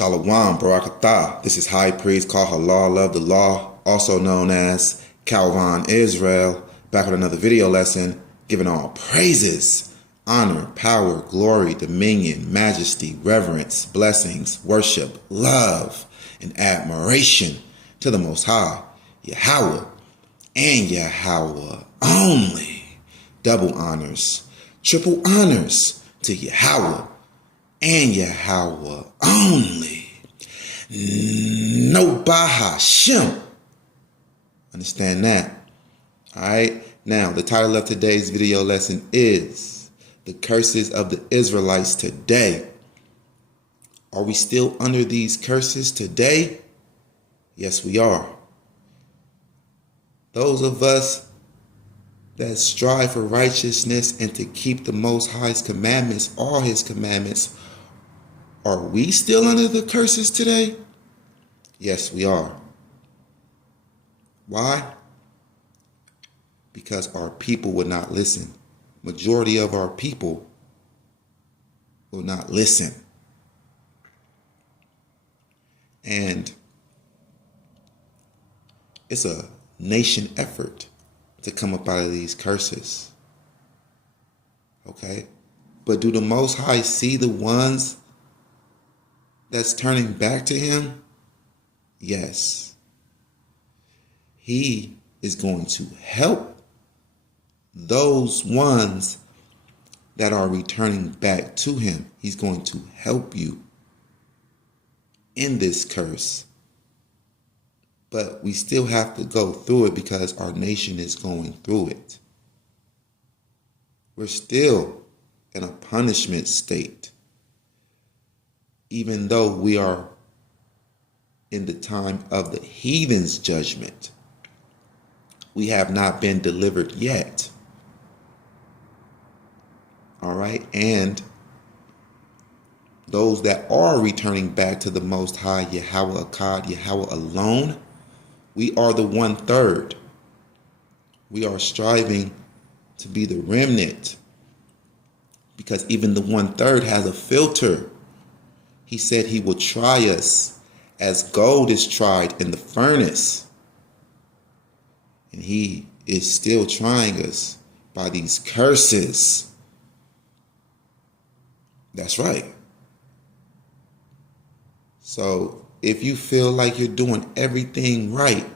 Shalom, Barakatah. This is High Priest Kahalal of the Law, also known as Calvin Israel, back with another video lesson, giving all praises, honor, power, glory, dominion, majesty, reverence, blessings, worship, love, and admiration to the Most High, Yahweh, and Yahweh only. Double honors, triple honors to Yahweh and Yahweh only. No Bahashem. Understand that? Alright? Now, the title of today's video lesson is The Curses of the Israelites Today. Are we still under these curses today? Yes, we are. Those of us that strive for righteousness and to keep the Most High's commandments, all his commandments, are we still under the curses today? Yes, we are. Why? Because our people would not listen. Majority of our people will not listen. And it's a nation effort to come up out of these curses. Okay? But do the Most High see the ones that's turning back to him? Yes. He is going to help those ones that are returning back to him. He's going to help you in this curse. But we still have to go through it because our nation is going through it. We're still in a punishment state. Even though we are in the time of the heathen's judgment, we have not been delivered yet. All right? And those that are returning back to the Most High, Yahweh Akkad, Yahweh alone, we are the 1/3. We are striving to be the remnant, because even the 1/3 has a filter. He said he will try us as gold is tried in the furnace. And he is still trying us by these curses. That's right. So if you feel like you're doing everything right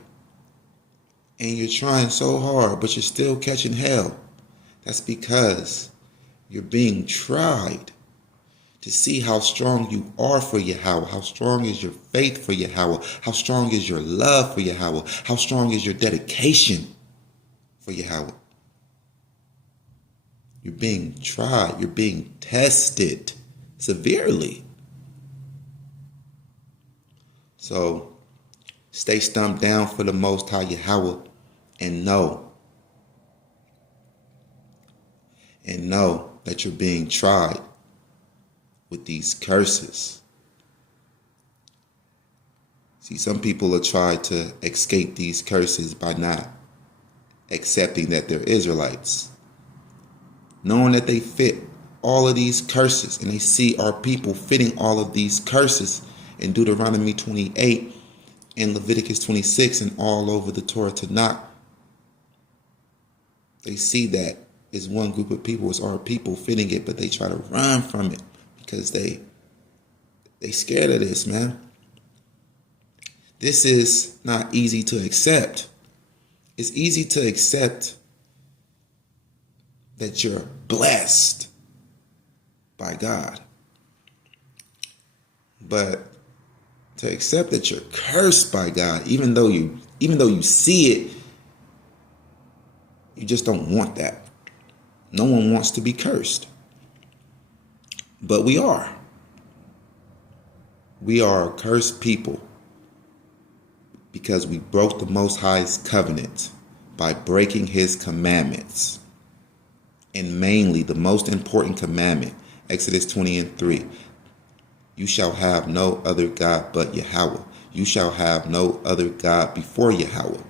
and you're trying so hard, but you're still catching hell, that's because you're being tried to see how strong you are for Yahweh. How strong is your faith for Yahweh? How strong is your love for Yahweh? How strong is your dedication for Yahweh? You're being tried. You're being tested severely. So stay stumped down for the Most High Yahweh and know that you're being tried with these curses. See, some people have tried to escape these curses by not accepting that they're Israelites, knowing that they fit all of these curses, and they see our people fitting all of these curses in Deuteronomy 28 and Leviticus 26 and all over the Torah Tanakh. They see that is one group of people, is our people fitting it, but they try to run from it because they scared of this, man. This is not easy to accept. It's easy to accept that you're blessed by God, but to accept that you're cursed by God, even though you see it, you just don't want that. No one wants to be cursed. But we are. We are a cursed people because we broke the Most High's covenant by breaking his commandments. And mainly the most important commandment, Exodus 20:3. You shall have no other God but Yahweh. You shall have no other God before Yahweh.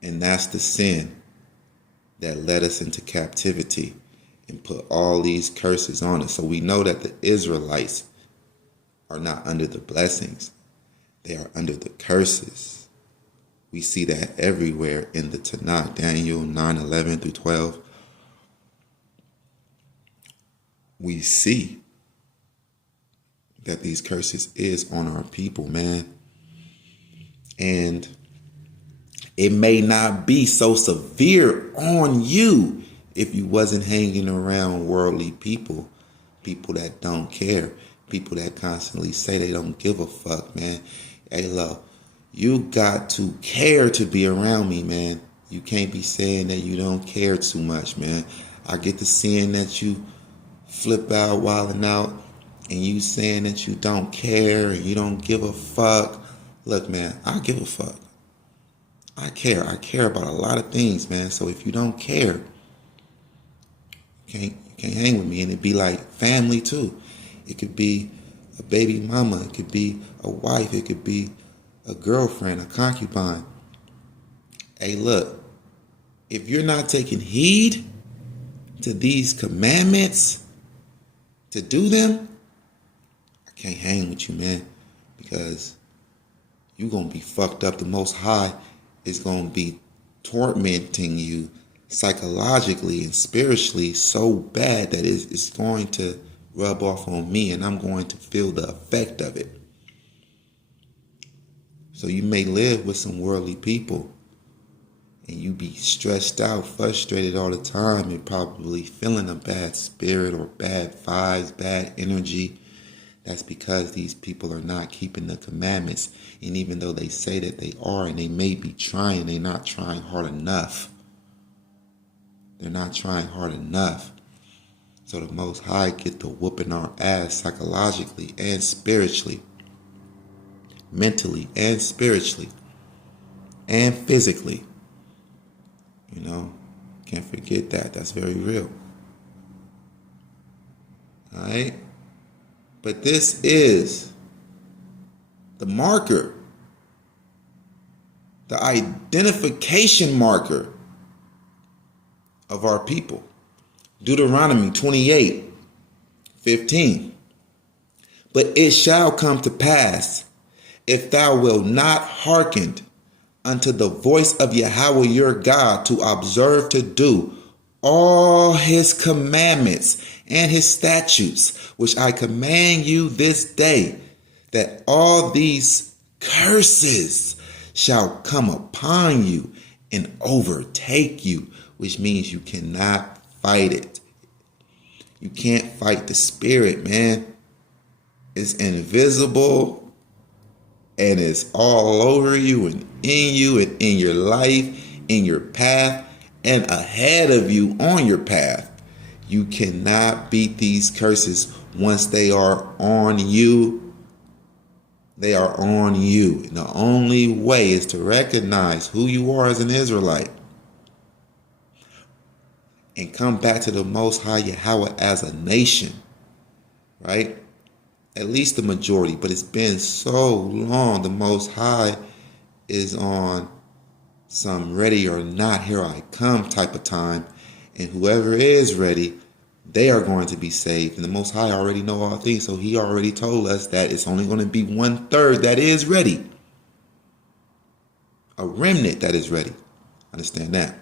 And that's the sin that led us into captivity and put all these curses on us. So we know that the Israelites are not under the blessings. They are under the curses. We see that everywhere in the Tanakh, Daniel 9:11 through 12. We see that these curses is on our people, man. And it may not be so severe on you if you wasn't hanging around worldly people, people that don't care, people that constantly say they don't give a fuck, man. Hey, look, you got to care to be around me, man. You can't be saying that you don't care too much, man. I get to seeing that you flip out, wilding out, and you saying that you don't care and you don't give a fuck. Look, man, I give a fuck. I care. I care about a lot of things, man. So if you don't care, you can't hang with me. And it'd be like family too. It could be a baby mama. It could be a wife. It could be a girlfriend, a concubine. Hey, look, if you're not taking heed to these commandments, to do them, I can't hang with you, man, because you're going to be fucked up. The Most High is going to be tormenting you psychologically and spiritually so bad that it's going to rub off on me, and I'm going to feel the effect of it. So you may live with some worldly people and you be stressed out, frustrated all the time, and probably feeling a bad spirit or bad vibes, bad energy. That's because these people are not keeping the commandments. And even though they say that they are, and they may be trying, they're not trying hard enough. They're not trying hard enough. So the Most High get to whooping our ass psychologically and spiritually, mentally and spiritually and physically. You know, can't forget that. That's very real. All right? But this is the marker, the identification marker of our people. Deuteronomy 28:15. But it shall come to pass, if thou wilt not hearken unto the voice of Yahweh your God, to observe to do all his commandments and his statutes, which I command you this day, that all these curses shall come upon you and overtake you, which means you cannot fight it. You can't fight the spirit, man. It's invisible. And it's all over you and in your life, in your path, and ahead of you on your path. You cannot beat these curses once they are on you. They are on you. And the only way is to recognize who you are as an Israelite and come back to the Most High Yahweh as a nation, right? At least the majority, but it's been so long. The Most High is on some ready or not, here I come type of time. And whoever is ready, they are going to be saved. And the Most High already know all things. So he already told us that it's only going to be 1/3 that is ready. A remnant that is ready. Understand that.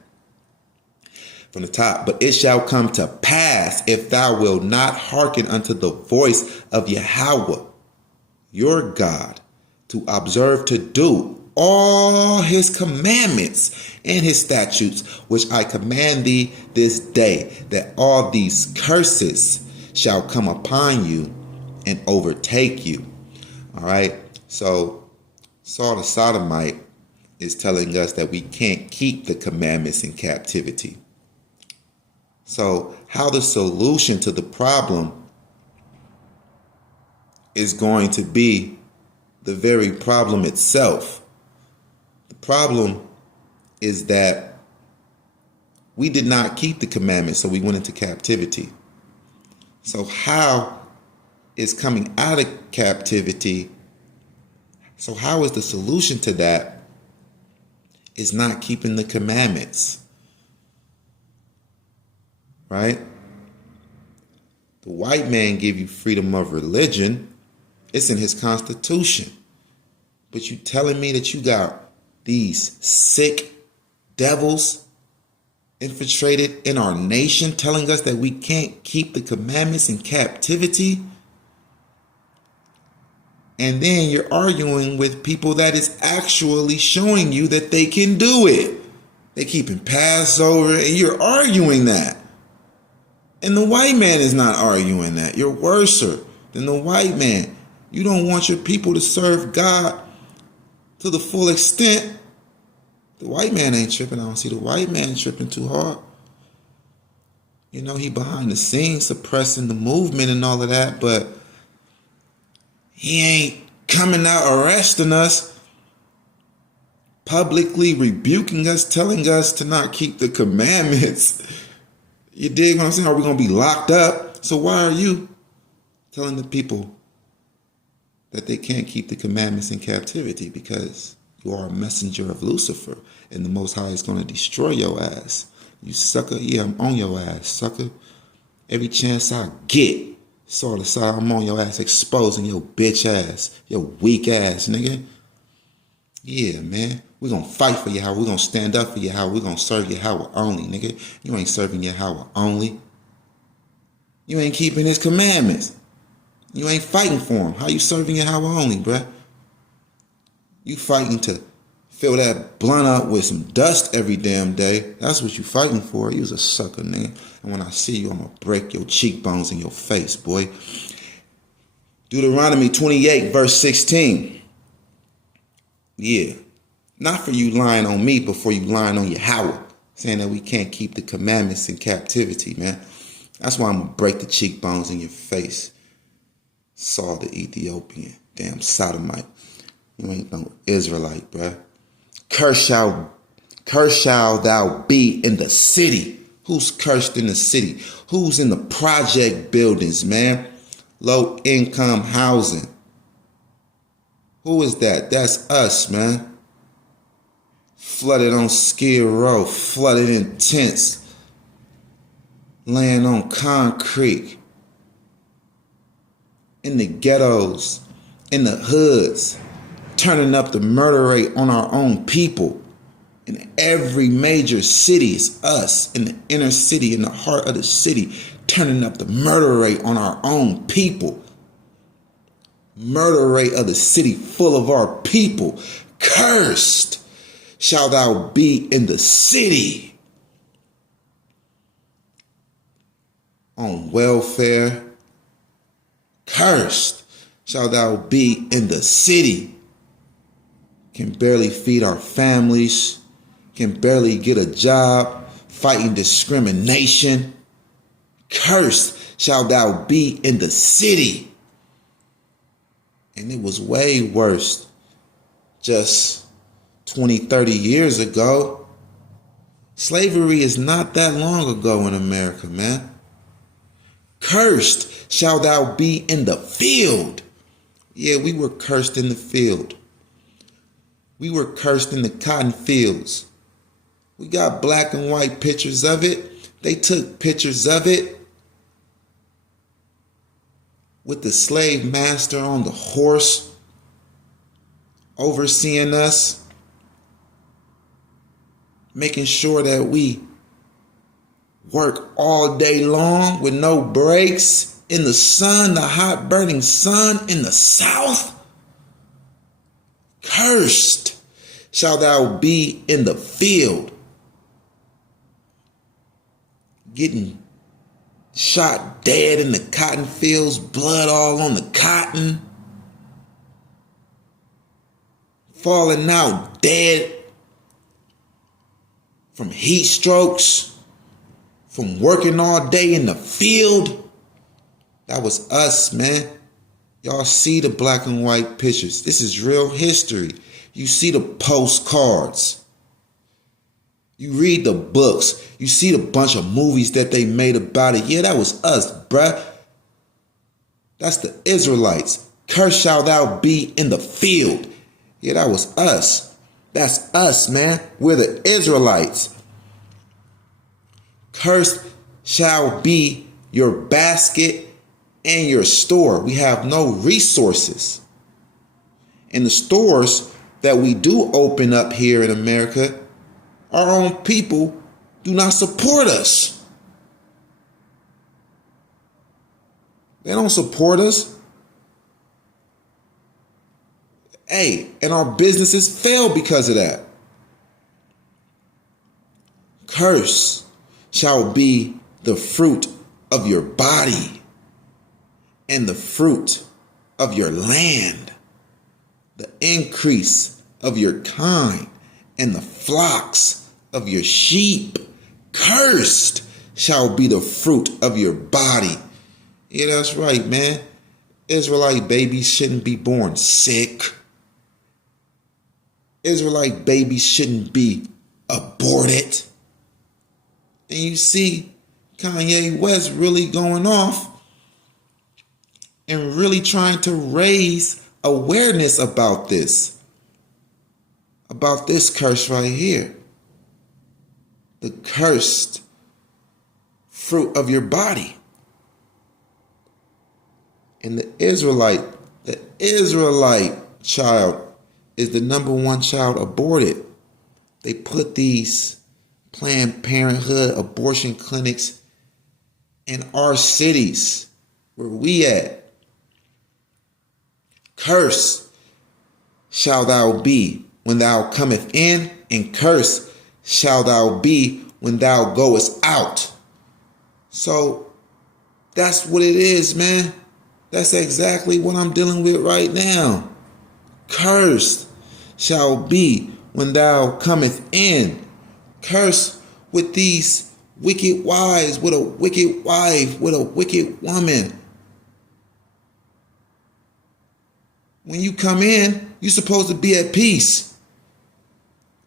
From the top, but it shall come to pass, if thou wilt not hearken unto the voice of Yahweh your God, to observe to do all his commandments and his statutes, which I command thee this day, that all these curses shall come upon you and overtake you. All right. So Saul the Sodomite is telling us that we can't keep the commandments in captivity. So how the solution to the problem is going to be the very problem itself. The problem is that we did not keep the commandments, so we went into captivity. So how is coming out of captivity? So how is the solution to that is not keeping the commandments? Right? The white man give you freedom of religion, It's in his constitution. But you telling me that you got these sick devils infiltrated in our nation telling us that we can't keep the commandments in captivity? And then you're arguing with people that is actually showing you that they can do it. They keeping Passover and you're arguing that. And the white man is not arguing that. You're worser than the white man. You don't want your people to serve God to the full extent. The white man ain't tripping. I don't see the white man tripping too hard. You know, he behind the scenes suppressing the movement and all of that, but he ain't coming out arresting us, publicly rebuking us, telling us to not keep the commandments. You dig what I'm saying? Are we going to be locked up? So why are you telling the people that they can't keep the commandments in captivity? Because you are a messenger of Lucifer, and the Most High is going to destroy your ass. You sucker. Yeah, I'm on your ass, sucker. Every chance I get, it's all the side, I'm on your ass, exposing your bitch ass, your weak ass, nigga. Yeah, man. We're going to fight for Yahweh. We're going to stand up for Yahweh. We're going to serve Yahweh only, nigga. You ain't serving Yahweh only. You ain't keeping his commandments. You ain't fighting for him. How you serving Yahweh only, bruh? You fighting to fill that blunt up with some dust every damn day. That's what you fighting for. You was a sucker, nigga. And when I see you, I'm going to break your cheekbones in your face, boy. Deuteronomy 28, verse 16. Yeah. Not for you lying on me, but for you lying on Yahweh. Saying that we can't keep the commandments in captivity, man. That's why I'm going to break the cheekbones in your face. Saul the Ethiopian. Damn sodomite. You ain't no Israelite, bruh. Cursed shall thou be in the city. Who's cursed in the city? Who's in the project buildings, man? Low income housing. Who is that? That's us, man. Flooded on Skid Row, flooded in tents, laying on concrete, in the ghettos, in the hoods, turning up the murder rate on our own people. In every major city, it's us, in the inner city, in the heart of the city, turning up the murder rate on our own people. Murder rate of the city full of our people. Cursed shall thou be in the city. On welfare. Cursed shall thou be in the city. Can barely feed our families. Can barely get a job. Fighting discrimination. Cursed shall thou be in the city. And it was way worse just 20, 30 years ago. Slavery is not that long ago in America, man. Cursed shall thou be in the field. Yeah, we were cursed in the field. We were cursed in the cotton fields. We got black and white pictures of it. They took pictures of it with the slave master on the horse overseeing us, making sure that we work all day long with no breaks in the sun, the hot burning sun in the south. Cursed shall thou be in the field, getting shot dead in the cotton fields, blood all on the cotton, falling out dead from heat strokes, from working all day in the field. That was us, man. Y'all see the black and white pictures. This is real history. You see the postcards. You read the books. You see the bunch of movies that they made about it. Yeah, that was us, bruh. That's the Israelites. Cursed shall thou be in the field. Yeah, that was us. That's us, man. We're the Israelites. Cursed shall be your basket and your store. We have no resources. And the stores that we do open up here in America, our own people do not support us. They don't support us. Hey, and our businesses fail because of that. Curse shall be the fruit of your body and the fruit of your land, the increase of your kind and the flocks of your sheep. Cursed shall be the fruit of your body. Yeah, that's right, man. Israelite babies shouldn't be born sick. Israelite babies shouldn't be aborted. And you see Kanye West really going off and really trying to raise awareness about this curse right here. The cursed fruit of your body. And the Israelite child is the number one child aborted. They put these Planned Parenthood abortion clinics in our cities. Where we at? Curse shall thou be when thou cometh in, and curse shall thou be when thou goest out. So that's what it is, man. That's exactly what I'm dealing with right now. Cursed shall be when thou cometh in. Cursed with these wicked wives, with a wicked wife, with a wicked woman. When you come in, you're supposed to be at peace.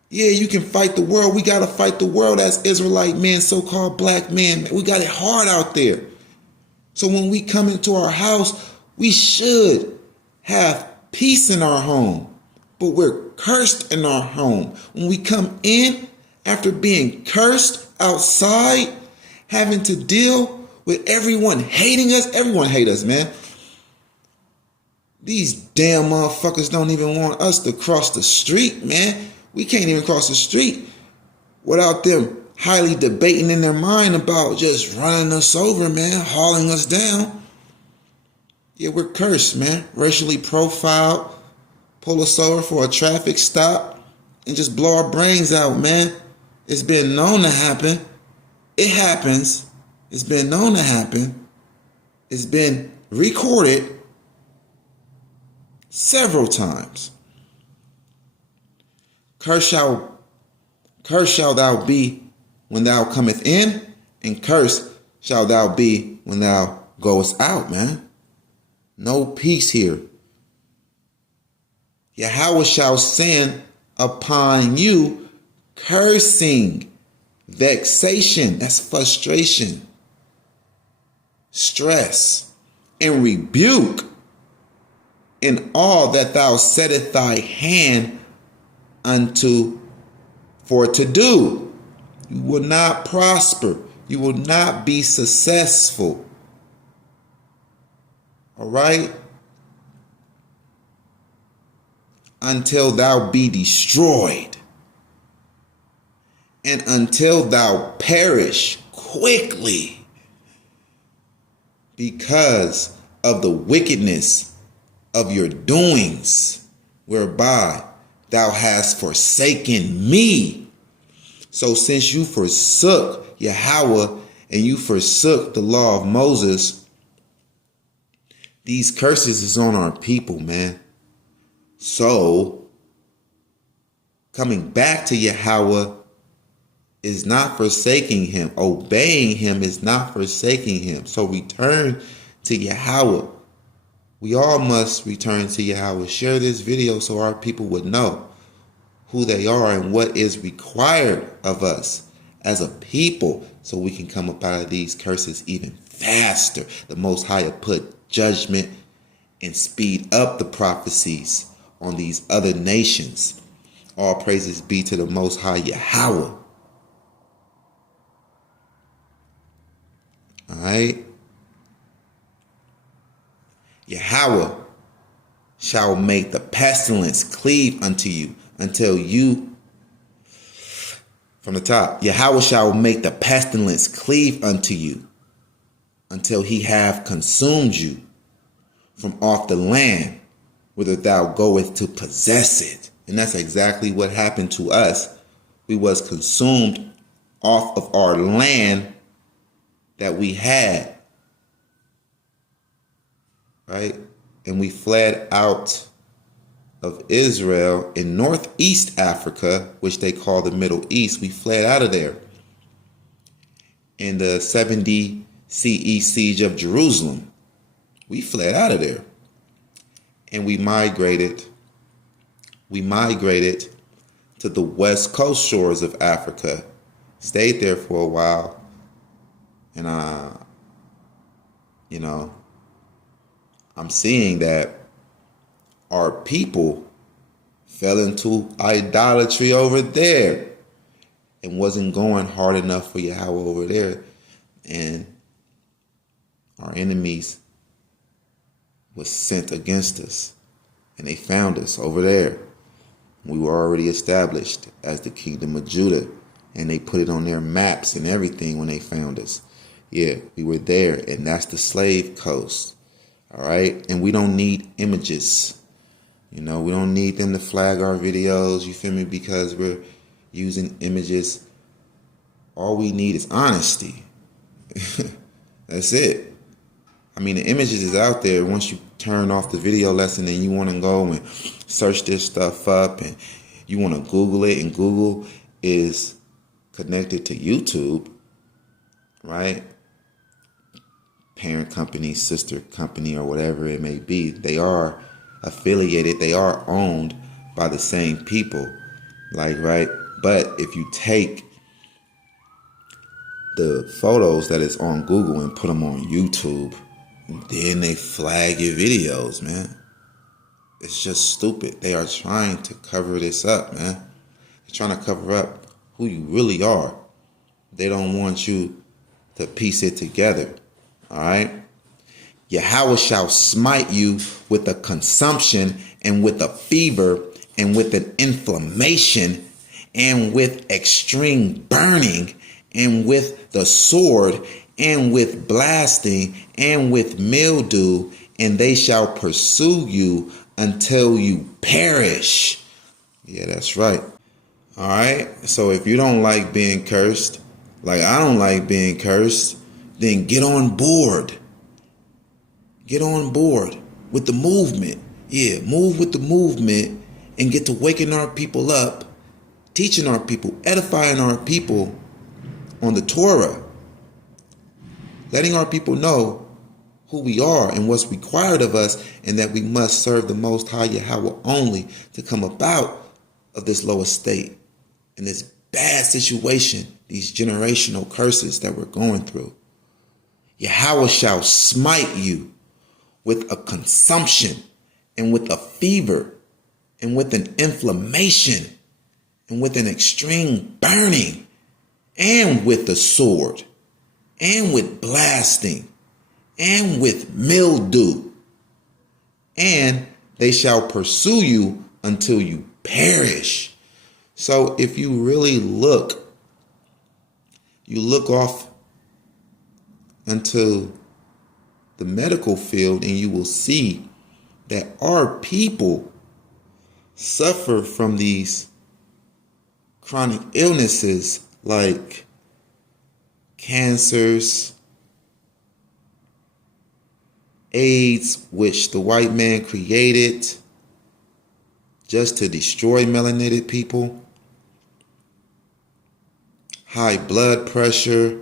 Yeah, you can fight the world. We got to fight the world as Israelite men, so-called black men. We got it hard out there. So when we come into our house, we should have peace in our home. But we're cursed in our home. When we come in, after being cursed outside, having to deal with everyone hating us. Everyone hate us, man. These damn motherfuckers don't even want us to cross the street, man. We can't even cross the street without them highly debating in their mind about just running us over, man, hauling us down. Yeah, we're cursed, man. Racially profiled, pull us over for a traffic stop, and just blow our brains out, man. It's been known to happen. It happens. It's been known to happen. It's been recorded several times. Curse shall thou be when thou cometh in, and curse shall thou be when thou goest out, man. No peace here. Yahweh shall send upon you cursing, vexation, that's frustration, stress, and rebuke in all that thou settest thy hand unto for to do. You will not prosper. You will not be successful. All right? Until thou be destroyed. And until thou perish quickly because of the wickedness of your doings, whereby thou hast forsaken me. So since you forsook Yahweh and you forsook the law of Moses, these curses is on our people, man. So coming back to Yahweh is not forsaking him. Obeying him is not forsaking him. So return to Yahweh. We all must return to Yahweh. Share this video so our people would know who they are and what is required of us as a people so we can come up out of these curses even faster. The Most High will put judgment and speed up the prophecies on these other nations. All praises be to the Most High Yahweh. All right. Yahweh shall make the pestilence cleave unto you until you, from the top, Yahweh shall make the pestilence cleave unto you until he have consumed you from off the land whither thou goest to possess it. And that's exactly what happened to us. We was consumed off of our land that we had, right? And we fled out of Israel in northeast Africa, which they call the Middle East. We fled out of there in the 70 CE siege of Jerusalem. We fled out of there and we migrated to the west coast shores of Africa, stayed there for a while, and I'm seeing that our people fell into idolatry over there and wasn't going hard enough for Yahweh over there. And our enemies was sent against us, and they found us over there. We were already established as the kingdom of Judah, and they put it on their maps and everything when they found us. Yeah, we were there, and that's the slave coast. All right, and we don't need images. We don't need them to flag our videos, you feel me, because we're using images. All we need is honesty. That's it. I mean, the images is out there. Once you turn off the video lesson and you want to go and search this stuff up and you want to Google it, and Google is connected to YouTube, right? Parent company, sister company, or whatever it may be. They are affiliated. They are owned by the same people, right? But if you take the photos that is on Google and put them on YouTube, then they flag your videos, man. It's just stupid. They are trying to cover this up, man. They're trying to cover up who you really are. They don't want you to piece it together. All right. Yahweh shall smite you with a consumption and with a fever and with an inflammation and with extreme burning and with the sword and with blasting and with mildew, and they shall pursue you until you perish. Yeah, that's right. All right. So if you don't like being cursed, like I don't like being cursed, then get on board. Get on board with the movement. Yeah, move with the movement and get to waking our people up, teaching our people, edifying our people on the Torah, letting our people know who we are and what's required of us, and that we must serve the Most High Yahweh only to come about of this lower state and this bad situation, these generational curses that we're going through. Yahweh shall smite you with a consumption and with a fever and with an inflammation and with an extreme burning and with the sword and with blasting and with mildew, and they shall pursue you until you perish. So if you really look off into the medical field, and you will see that our people suffer from these chronic illnesses like cancers, AIDS, which the white man created just to destroy melanated people, high blood pressure,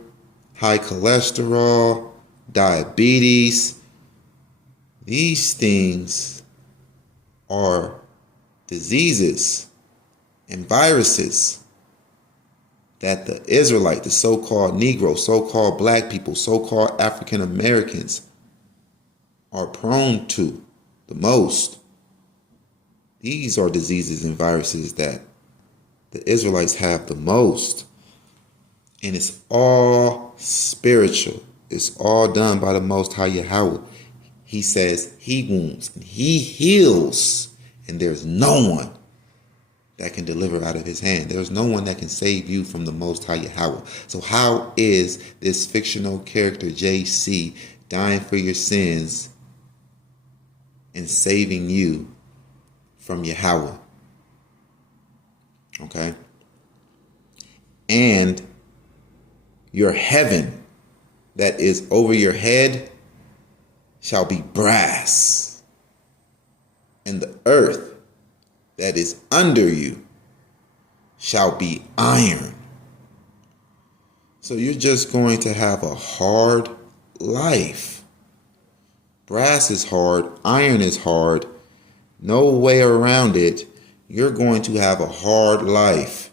high cholesterol, diabetes. These things are diseases and viruses that the Israelite, the so-called Negro, so-called black people, so-called African Americans are prone to the most. These are diseases and viruses that the Israelites have the most. And it's all spiritual. It's all done by the Most High Yahweh. He says he wounds and he heals, and there's no one that can deliver out of his hand. There's no one that can save you from the Most High Yahweh. So how is this fictional character JC dying for your sins and saving you from Yahweh? Okay? And your heaven that is over your head shall be brass, and the earth that is under you shall be iron. So you're just going to have a hard life. Brass is hard, iron is hard, no way around it. You're going to have a hard life.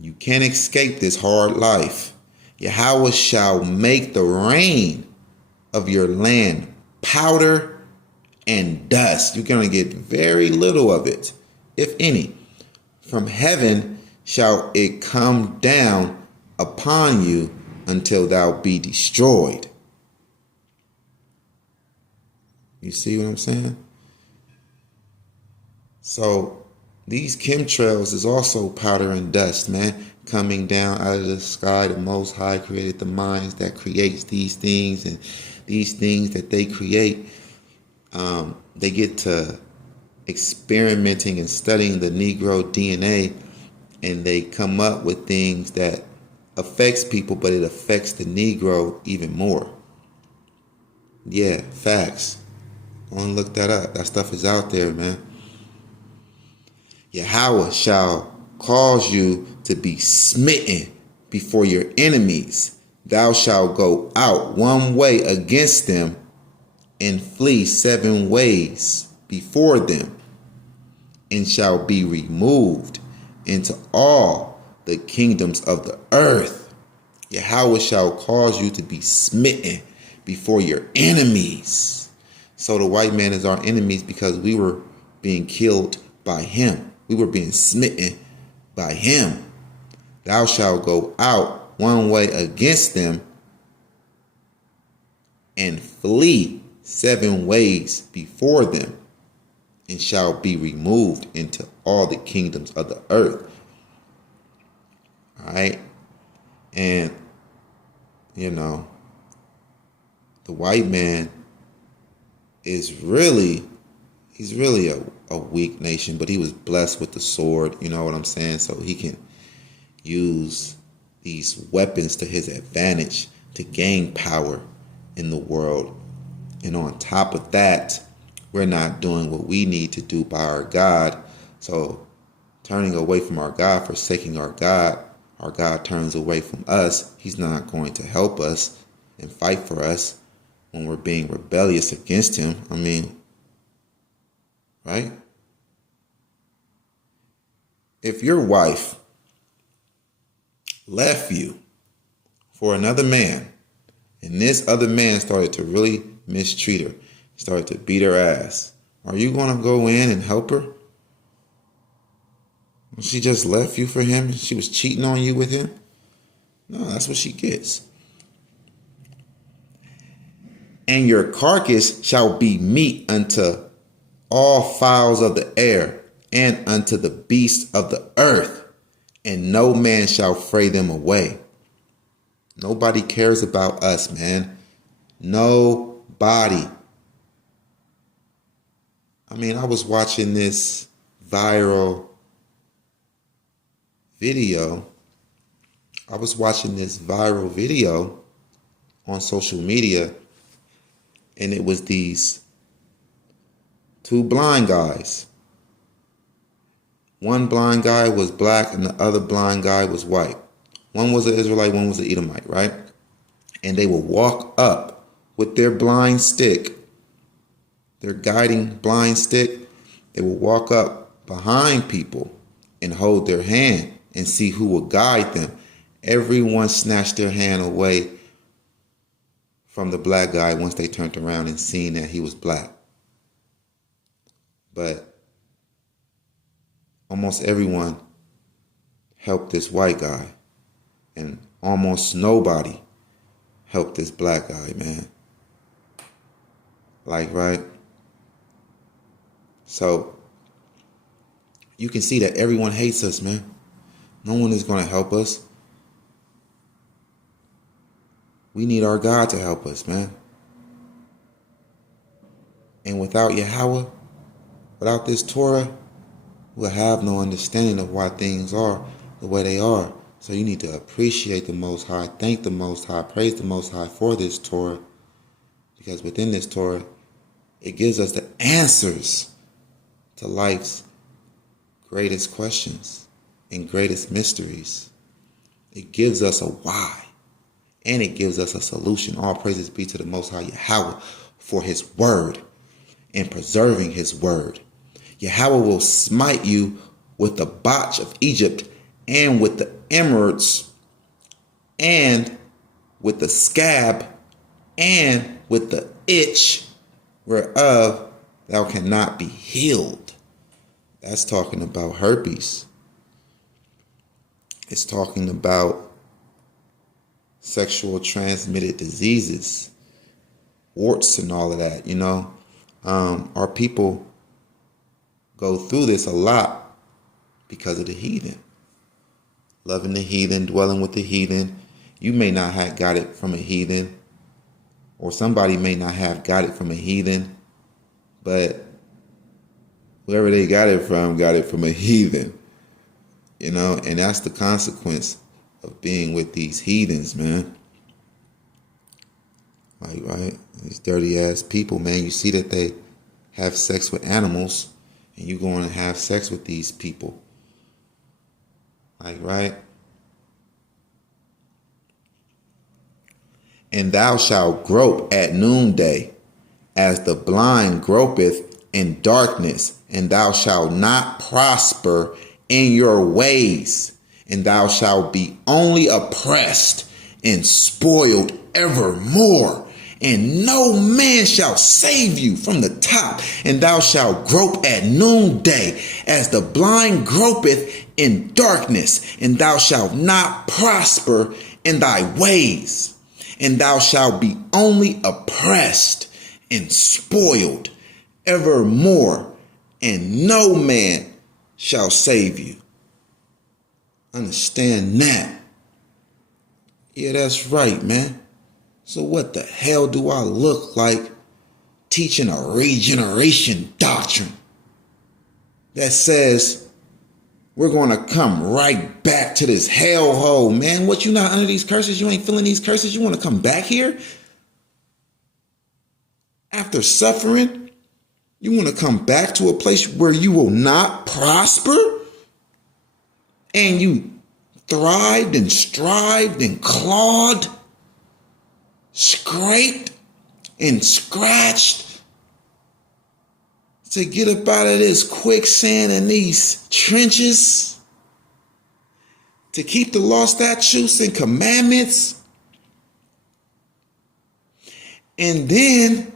You can't escape this hard life. Yahweh shall make the rain of your land powder and dust. You're going to get very little of it, if any. From heaven shall it come down upon you until thou be destroyed. You see what I'm saying? So these chemtrails is also powder and dust, man, coming down out of the sky. The Most High created the minds that creates these things, and these things that they create, they get to experimenting and studying the Negro DNA, and they come up with things that affects people, but it affects the Negro even more. Yeah, facts. Go and look that up. That stuff is out there, man. Yahweh shall cause you to be smitten before your enemies. Thou shalt go out one way against them and flee 7 ways before them, and shall be removed into all the kingdoms of the earth. Yahweh shall cause you to be smitten before your enemies. So the white man is our enemies because we were being killed by him. We were being smitten by him. Thou shalt go out one way against them and flee 7 ways before them, and shall be removed into all the kingdoms of the earth. All right. And, you know, the white man is he's really a weak nation, but he was blessed with the sword, you know what I'm saying? So he can use these weapons to his advantage to gain power in the world. And on top of that, we're not doing what we need to do by our God. So turning away from our God, forsaking our God turns away from us. He's not going to help us and fight for us when we're being rebellious against him. I mean, right? If your wife left you for another man, and this other man started to really mistreat her, started to beat her ass, are you going to go in and help her? She just left you for him. She was cheating on you with him. No, that's what she gets. And your carcass shall be meat unto all fowls of the air and unto the beasts of the earth, and no man shall fray them away. Nobody cares about us, man. Nobody. I mean, I was watching this viral video. On social media, and it was these 2 blind guys. One blind guy was black and the other blind guy was white. One was an Israelite, one was an Edomite, right? And they would walk up with their blind stick, their guiding blind stick. They would walk up behind people and hold their hand and see who would guide them. Everyone snatched their hand away from the black guy once they turned around and seen that he was black. But almost everyone helped this white guy, and almost nobody helped this black guy, man. Right? So you can see that everyone hates us, man. No one is going to help us. We need our God to help us, man. And without Yahweh, without this Torah, we'll have no understanding of why things are the way they are. So you need to appreciate the Most High, thank the Most High, praise the Most High for this Torah. Because within this Torah, it gives us the answers to life's greatest questions and greatest mysteries. It gives us a why. And it gives us a solution. All praises be to the Most High Yahweh for his word and preserving his word. Yahweh will smite you with the botch of Egypt and with the emeralds and with the scab and with the itch whereof thou cannot be healed. That's talking about herpes. It's talking about sexual transmitted diseases, warts and all of that, you know. Our people go through this a lot because of the heathen. Loving the heathen, dwelling with the heathen. You may not have got it from a heathen, or somebody may not have got it from a heathen, but whoever they got it from a heathen, you know, and that's the consequence of being with these heathens, man. Right? These dirty ass people, man. You see that they have sex with animals, and you going to have sex with these people. Right? And thou shalt grope at noonday, as the blind gropeth in darkness, and thou shalt not prosper in your ways. And thou shalt be only oppressed and spoiled evermore. And no man shall save you from the top. And thou shalt grope at noonday, as the blind gropeth in darkness. And thou shalt not prosper in thy ways. And thou shalt be only oppressed and spoiled evermore. And no man shall save you. Understand that. Yeah, that's right, man. So what the hell do I look like teaching a regeneration doctrine that says we're going to come right back to this hellhole, man? What, you not under these curses? You ain't feeling these curses? You want to come back here? After suffering, you want to come back to a place where you will not prosper? And you thrived and strived and clawed, scraped and scratched to get up out of this quicksand and these trenches, to keep the law, statutes, and commandments. And then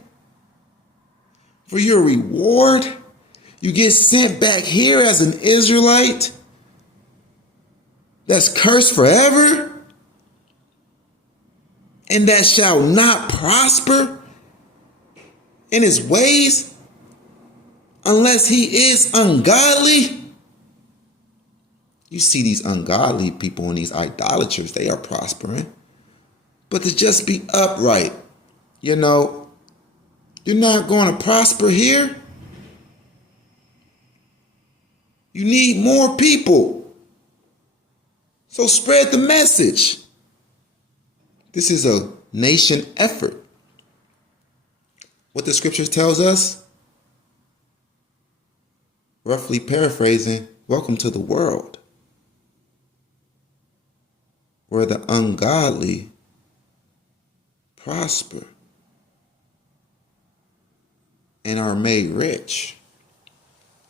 for your reward, you get sent back here as an Israelite that's cursed forever, and that shall not prosper in his ways unless he is ungodly. You see these ungodly people and these idolaters, they are prospering. But to just be upright, you know, you're not going to prosper here. You need more people. So spread the message. This is a nation effort. What the scriptures tells us, roughly paraphrasing, welcome to the world where the ungodly prosper and are made rich.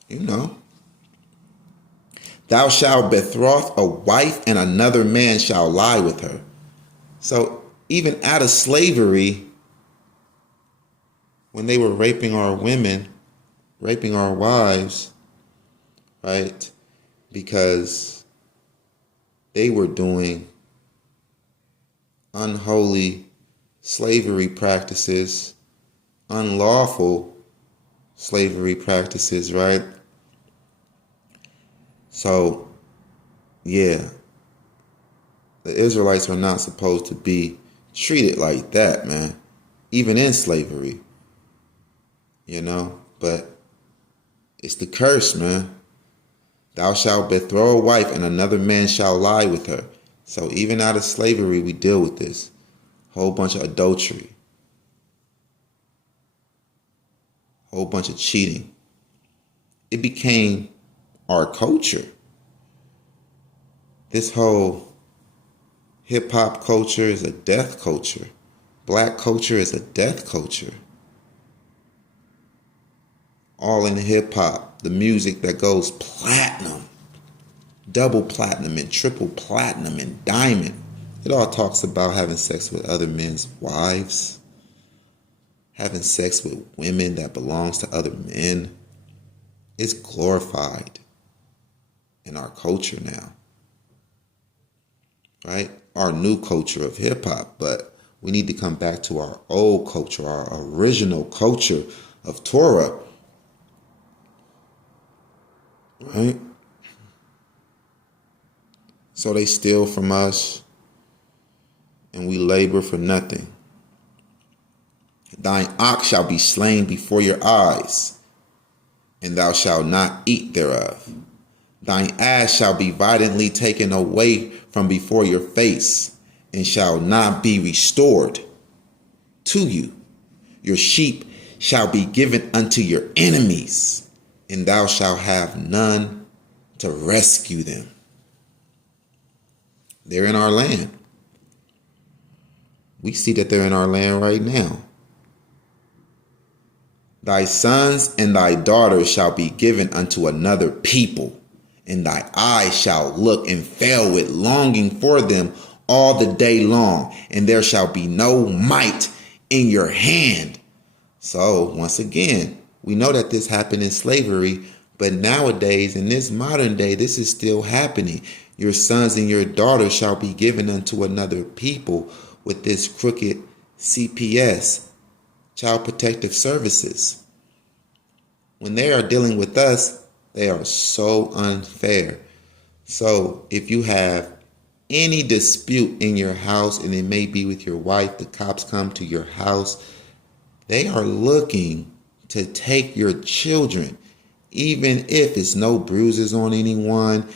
You know. Thou shalt betroth a wife, and another man shall lie with her. So even out of slavery, when they were raping our women, raping our wives, right? Because they were doing unholy slavery practices unlawful slavery practices, right? So, yeah, the Israelites are not supposed to be treated like that, man, even in slavery, but it's the curse, man. Thou shalt betroth a wife, and another man shall lie with her. So even out of slavery, we deal with this whole bunch of adultery, whole bunch of cheating. It became our culture. This whole hip hop culture is a death culture. Black culture is a death culture. All in hip hop, the music that goes platinum, double platinum and triple platinum and diamond. It all talks about having sex with other men's wives, having sex with women that belongs to other men. It's glorified in our culture now, right? Our new culture of hip hop, but we need to come back to our old culture, our original culture of Torah, right? So they steal from us and we labor for nothing. Thine ox shall be slain before your eyes, and thou shalt not eat thereof. Thine ass shall be violently taken away from before your face, and shall not be restored to you. Your sheep shall be given unto your enemies, and thou shalt have none to rescue them. They're in our land. We see that they're in our land right now. Thy sons and thy daughters shall be given unto another people, and thy eyes shall look and fail with longing for them all the day long, and there shall be no might in your hand. So once again, we know that this happened in slavery, but nowadays, in this modern day, this is still happening. Your sons and your daughters shall be given unto another people with this crooked CPS, Child Protective Services. When they are dealing with us, they are so unfair. So if you have any dispute in your house, and it may be with your wife, the cops come to your house, they are looking to take your children, even if it's no bruises on anyone,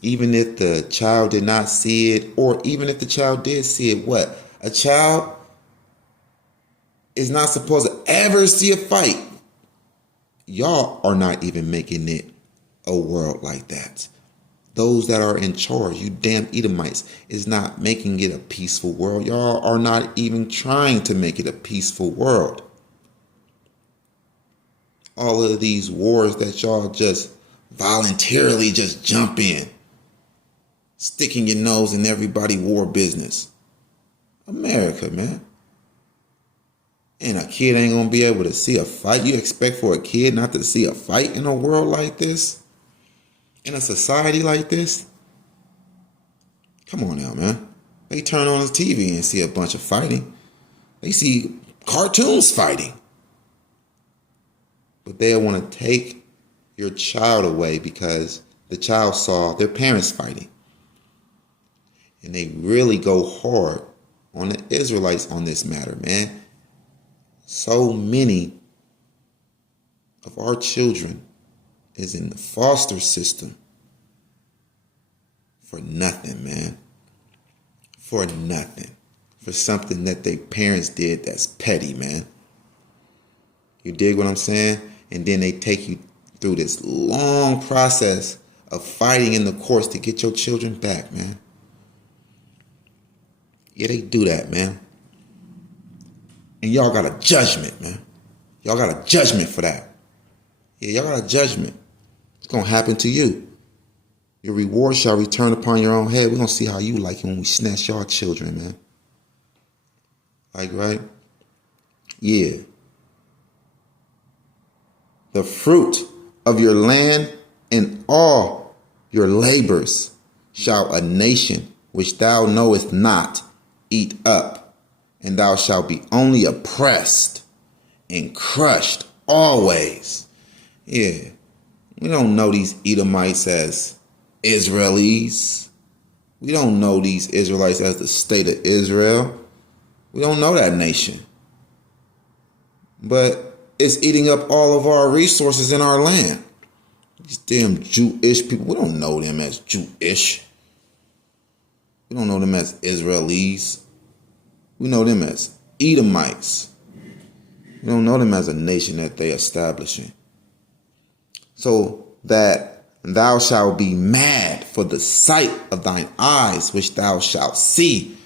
even if the child did not see it, or even if the child did see it. What? A child is not supposed to ever see a fight. Y'all are not even making it a world like that. Those that are in charge, you damn Edomites, is not making it a peaceful world. Y'all are not even trying to make it a peaceful world. All of these wars that y'all just voluntarily just jump in, sticking your nose in everybody war business. America, man. And a kid ain't gonna be able to see a fight. You expect for a kid not to see a fight in a world like this? In a society like this? Come on now, man. They turn on the TV and see a bunch of fighting. They see cartoons fighting. But they'll want to take your child away because the child saw their parents fighting. And they really go hard on the Israelites on this matter, man. So many of our children is in the foster system for nothing, man. For nothing. For something that their parents did that's petty, man. You dig what I'm saying? And then they take you through this long process of fighting in the courts to get your children back, man. Yeah, they do that, man. And y'all got a judgment, man. Y'all got a judgment for that. Yeah, y'all got a judgment. It's going to happen to you. Your reward shall return upon your own head. We're going to see how you like it when we snatch y'all children, man. Like, right? Yeah. The fruit of your land and all your labors shall a nation which thou knowest not eat up, and thou shalt be only oppressed, and crushed always. Yeah, we don't know these Edomites as Israelis. We don't know these Israelites as the state of Israel. We don't know that nation. But it's eating up all of our resources in our land. These damn Jewish people, we don't know them as Jewish. We don't know them as Israelis. We know them as Edomites. We don't know them as a nation that they establishing. So that thou shalt be mad for the sight of thine eyes, which thou shalt see.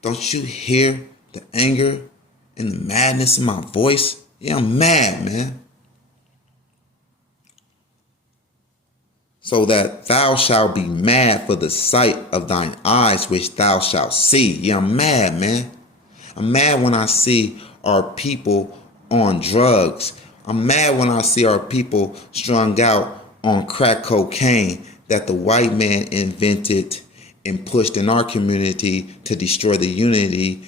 Don't you hear the anger and the madness in my voice? Yeah, I'm mad, man. So that thou shalt be mad for the sight of thine eyes, which thou shalt see. Yeah, I'm mad, man. I'm mad when I see our people on drugs. I'm mad when I see our people strung out on crack cocaine that the white man invented and pushed in our community to destroy the unity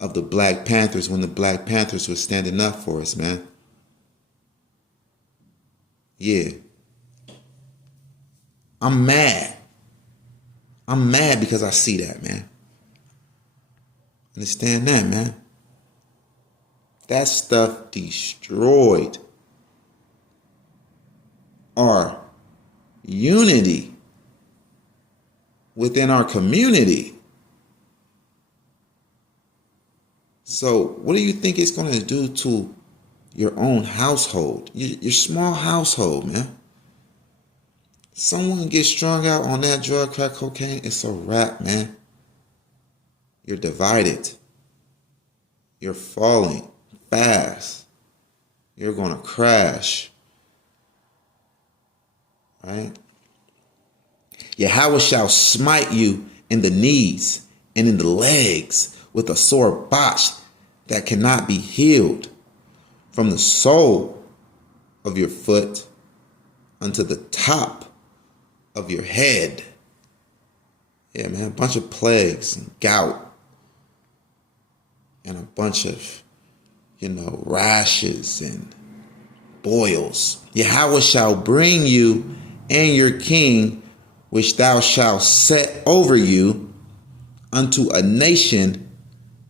of the Black Panthers when the Black Panthers were standing up for us, man. Yeah. I'm mad. I'm mad because I see that, man. Understand that, man? That stuff destroyed our unity within our community. So what do you think it's going to do to your own household, your small household, man? Someone gets strung out on that drug, crack cocaine, it's a wrap, man. You're divided. You're falling fast. You're going to crash. Right? Yahweh shall smite you in the knees and in the legs with a sore botch that cannot be healed from the sole of your foot unto the top of your head. Yeah, man, a bunch of plagues and gout and a bunch of, rashes and boils. Yahweh shall bring you and your king, which thou shalt set over you, unto a nation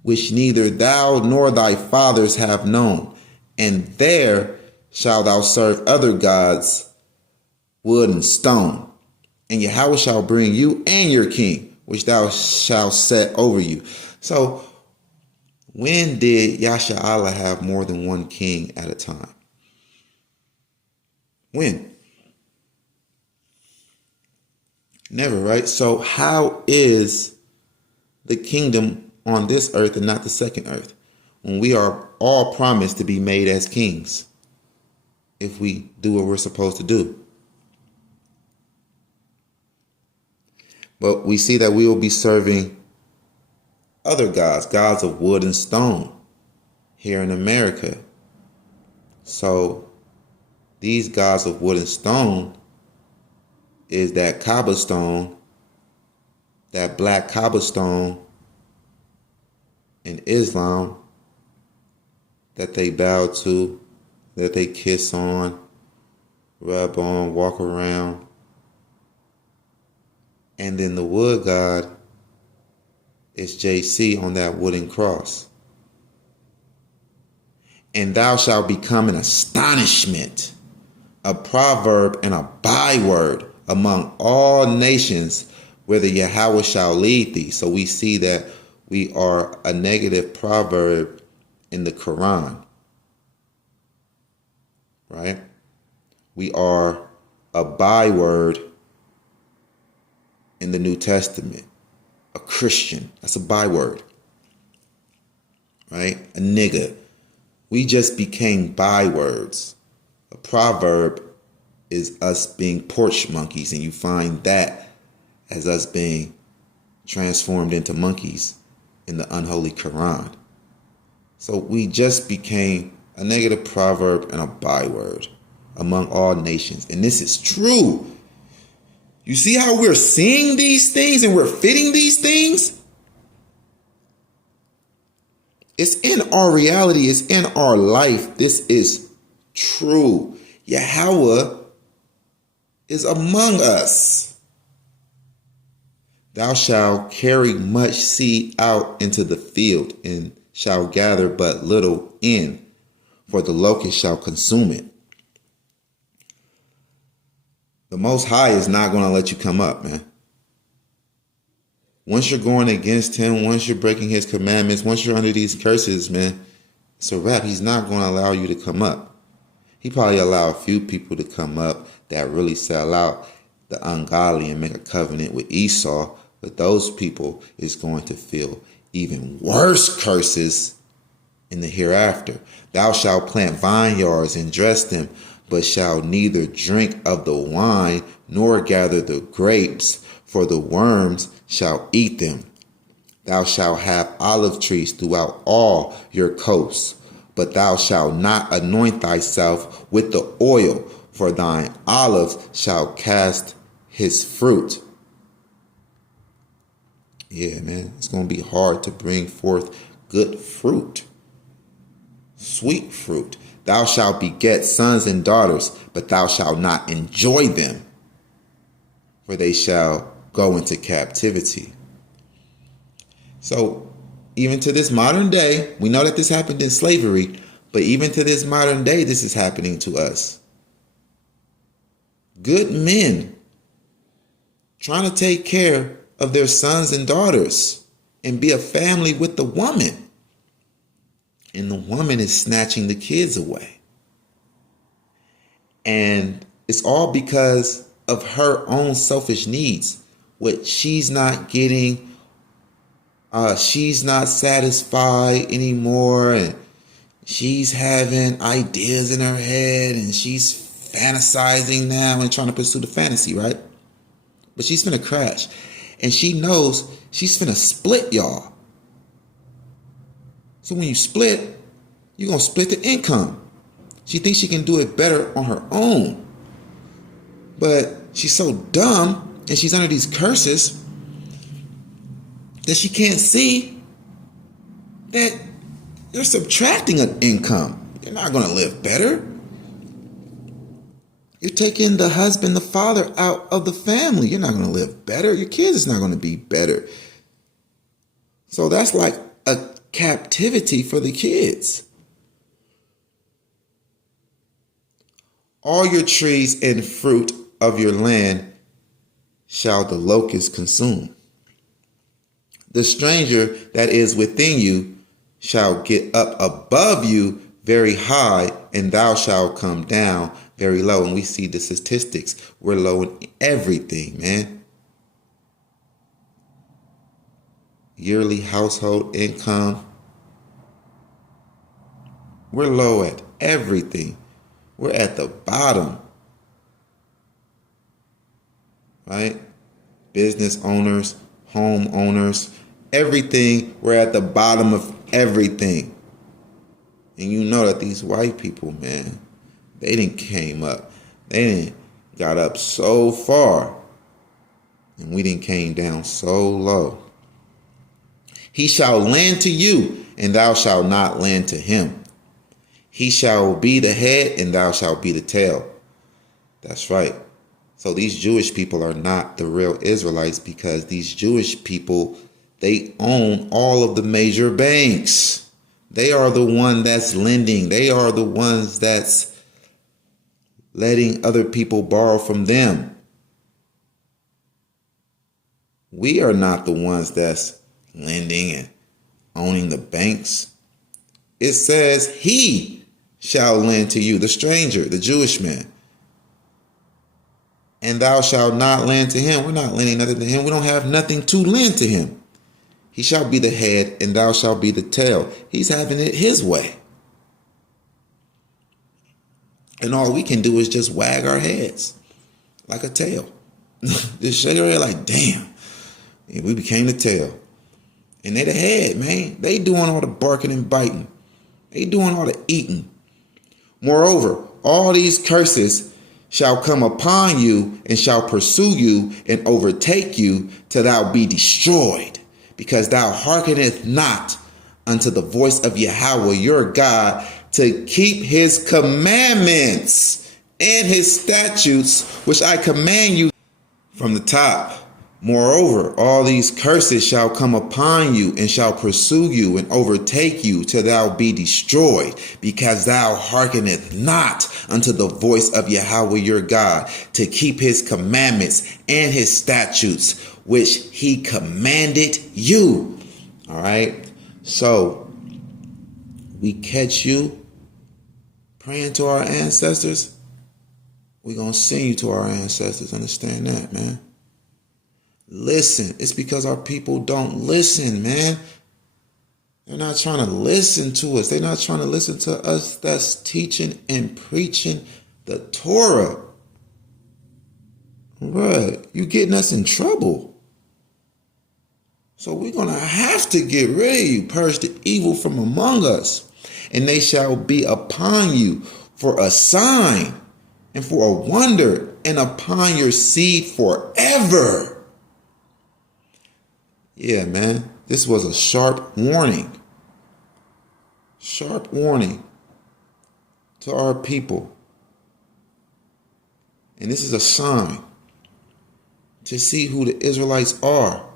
which neither thou nor thy fathers have known. And there shalt thou serve other gods, wood and stone. And Yahweh shall bring you and your king, which thou shalt set over you. So, when did Yasha Allah have more than one king at a time? When? Never, right? So how is the kingdom on this earth and not the second earth, when we are all promised to be made as kings if we do what we're supposed to do? But we see that we will be serving other gods, gods of wood and stone here in America. So these gods of wood and stone is that Kaaba stone, that black Kaaba stone in Islam that they bow to, that they kiss on, rub on, walk around. And then the wood god is JC on that wooden cross. And thou shalt become an astonishment, a proverb and a byword among all nations, whither Yahweh shall lead thee. So we see that we are a negative proverb in the Quran, right? We are a byword in the New Testament. A Christian, that's a byword, right? A nigga. We just became bywords. A proverb is us being porch monkeys, and you find that as us being transformed into monkeys in the unholy Quran. So we just became a negative proverb and a byword among all nations. And this is true. You see how we're seeing these things and we're fitting these things? It's in our reality. It's in our life. This is true. Yahweh is among us. Thou shalt carry much seed out into the field, and shall gather but little in, for the locust shall consume it. The Most High is not going to let you come up, man. Once you're going against him, once you're breaking his commandments, once you're under these curses, man, it's a wrap. He's not going to allow you to come up. He probably allow a few people to come up that really sell out the ungodly and make a covenant with Esau. But those people is going to feel even worse curses in the hereafter. Thou shalt plant vineyards and dress them, but shall neither drink of the wine nor gather the grapes, for the worms shall eat them. Thou shalt have olive trees throughout all your coasts, but thou shalt not anoint thyself with the oil, for thine olives shall cast his fruit. Yeah, man, it's going to be hard to bring forth good fruit, sweet fruit. Thou shalt beget sons and daughters, but thou shalt not enjoy them, for they shall go into captivity. So even to this modern day, we know that this happened in slavery, but even to this modern day, this is happening to us. Good men trying to take care of their sons and daughters and be a family with the woman. And the woman is snatching the kids away. And it's all because of her own selfish needs. What she's not getting, she's not satisfied anymore. And she's having ideas in her head and she's fantasizing now and trying to pursue the fantasy, right? But she's finna crash. And she knows she's finna split y'all. So when you split, you're going to split the income. She thinks she can do it better on her own. But she's so dumb and she's under these curses that she can't see that you're subtracting an income. You're not going to live better. You're taking the husband, the father out of the family. You're not going to live better. Your kids is not going to be better. So that's like a captivity for the kids. All your trees and fruit of your land shall the locust consume. The stranger that is within you shall get up above you very high, and thou shalt come down very low. And we see the statistics. We're low in everything, man. Yearly household income. We're low at everything. We're at the bottom. Right? Business owners, homeowners, everything. We're at the bottom of everything. And you know that these white people, man, they didn't came up. They didn't got up so far. And we didn't came down so low. He shall lend to you, and thou shalt not lend to him. He shall be the head, and thou shalt be the tail. That's right. So these Jewish people are not the real Israelites, because these Jewish people, they own all of the major banks. They are the one that's lending. They are the ones that's letting other people borrow from them. We are not the ones that's lending and owning the banks. It says he shall lend to you, the stranger, the Jewish man. And thou shalt not lend to him. We're not lending nothing to him. We don't have nothing to lend to him. He shall be the head, and thou shalt be the tail. He's having it his way. And all we can do is just wag our heads like a tail. Just shake our head like, damn, we became the tail. And they the head, man. They doing all the barking and biting. They doing all the eating. Moreover, all these curses shall come upon you and shall pursue you and overtake you till thou be destroyed, because thou hearkeneth not unto the voice of Yahweh your God, to keep his commandments and his statutes, which I command you from the top. Moreover, all these curses shall come upon you, and shall pursue you and overtake you till thou be destroyed, because thou hearkeneth not unto the voice of Yahweh your God, to keep his commandments and his statutes, which he commanded you. All right. So we catch you praying to our ancestors, we're going to send you to our ancestors. Understand that, man. Listen. It's because our people don't listen, man. They're not trying to listen to us. They're not trying to listen to us that's teaching and preaching the Torah. Right. You getting us in trouble. So we're going to have to get rid of you. Purge the evil from among us. And they shall be upon you for a sign and for a wonder, and upon your seed forever. Yeah, man. This was a sharp warning. Sharp warning to our people. And this is a sign to see who the Israelites are.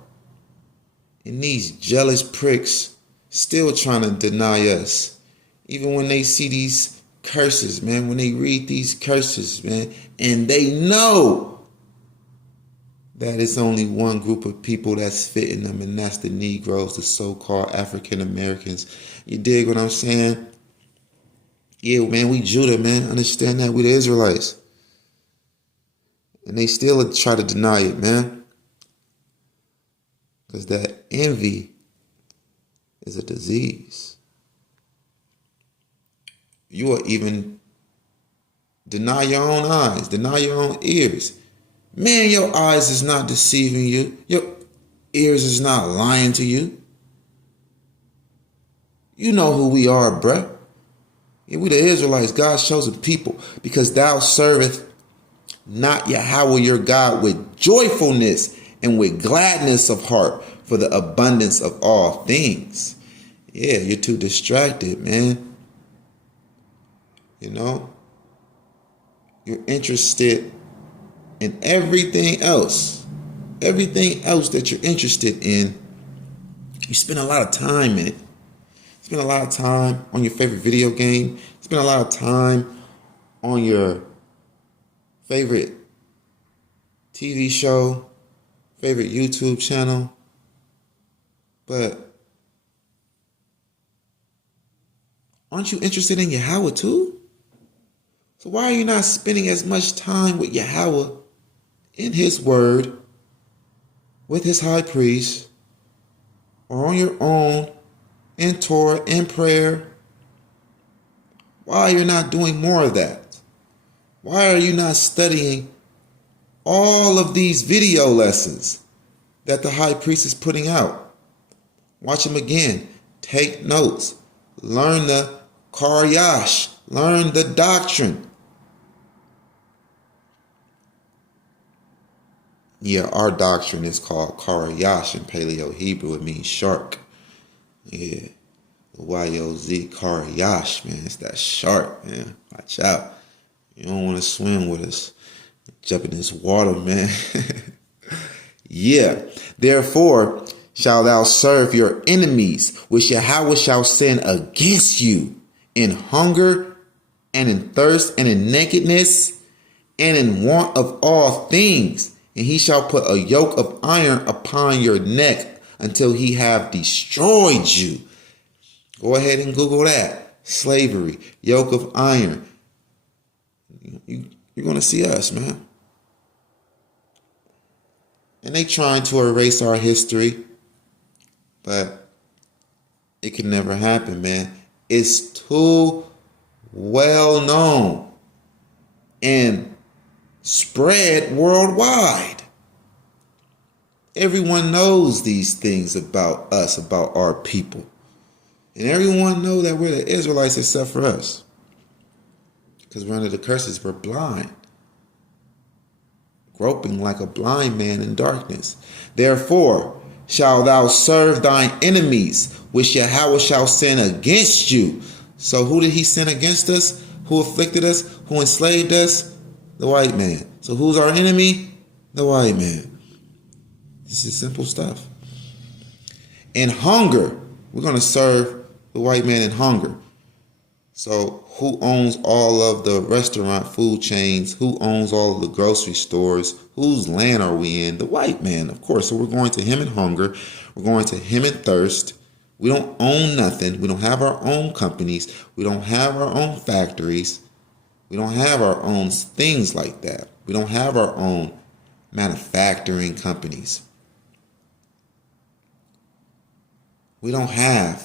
And these jealous pricks still trying to deny us. Even when they see these curses, man, when they read these curses, man, and they know that it's only one group of people that's fitting them, and that's the Negroes, the so-called African Americans. You dig what I'm saying? Yeah, man, we Judah, man. Understand that? We the Israelites. And they still try to deny it, man. Because that envy is a disease. You will even deny your own eyes, deny your own ears. Man, your eyes is not deceiving you. Your ears is not lying to you. You know who we are, bruh. Yeah, we the Israelites, God's chosen people, because thou servest not Yahweh your God with joyfulness and with gladness of heart for the abundance of all things. Yeah, you're too distracted, man. You know, you're interested in everything else that you're interested in. You spend a lot of time in it. Spend a lot of time on your favorite video game. Spend a lot of time on your favorite TV show, favorite YouTube channel. But aren't you interested in Yahweh too? So why are you not spending as much time with Yahweh in his word, with his high priest, or on your own, in Torah, in prayer? Why are you not doing more of that? Why are you not studying all of these video lessons that the high priest is putting out? Watch them again. Take notes. Learn the Karyash. Learn the doctrine. Yeah, our doctrine is called Karyash in Paleo Hebrew. It means shark. Yeah. Y-O-Z, Karyash, man. It's that shark, man. Watch out. You don't want to swim with us. Jump in this water, man. Yeah. Therefore shalt thou serve your enemies, which Yahweh shall send against you in hunger and in thirst and in nakedness and in want of all things. And he shall put a yoke of iron upon your neck until he have destroyed you. Go ahead and Google that. Slavery, yoke of iron. You're going to see us, man. And they trying to erase our history, but it can never happen, man. It's too well known and spread worldwide. Everyone knows these things about us, about our people. And everyone knows that we're the Israelites except for us. Because we're under the curses, we're blind. Groping like a blind man in darkness. Therefore shalt thou serve thine enemies, which Yahweh shall send against you. So who did he send against us? Who afflicted us? Who enslaved us? The white man. So who's our enemy? The white man. This is simple stuff. In hunger, we're going to serve the white man in hunger. So who owns all of the restaurant food chains? Who owns all of the grocery stores? Whose land are we in? The white man, of course. So we're going to him in hunger. We're going to him in thirst. We don't own nothing. We don't have our own companies. We don't have our own factories. We don't have our own things like that. We don't have our own manufacturing companies. We don't have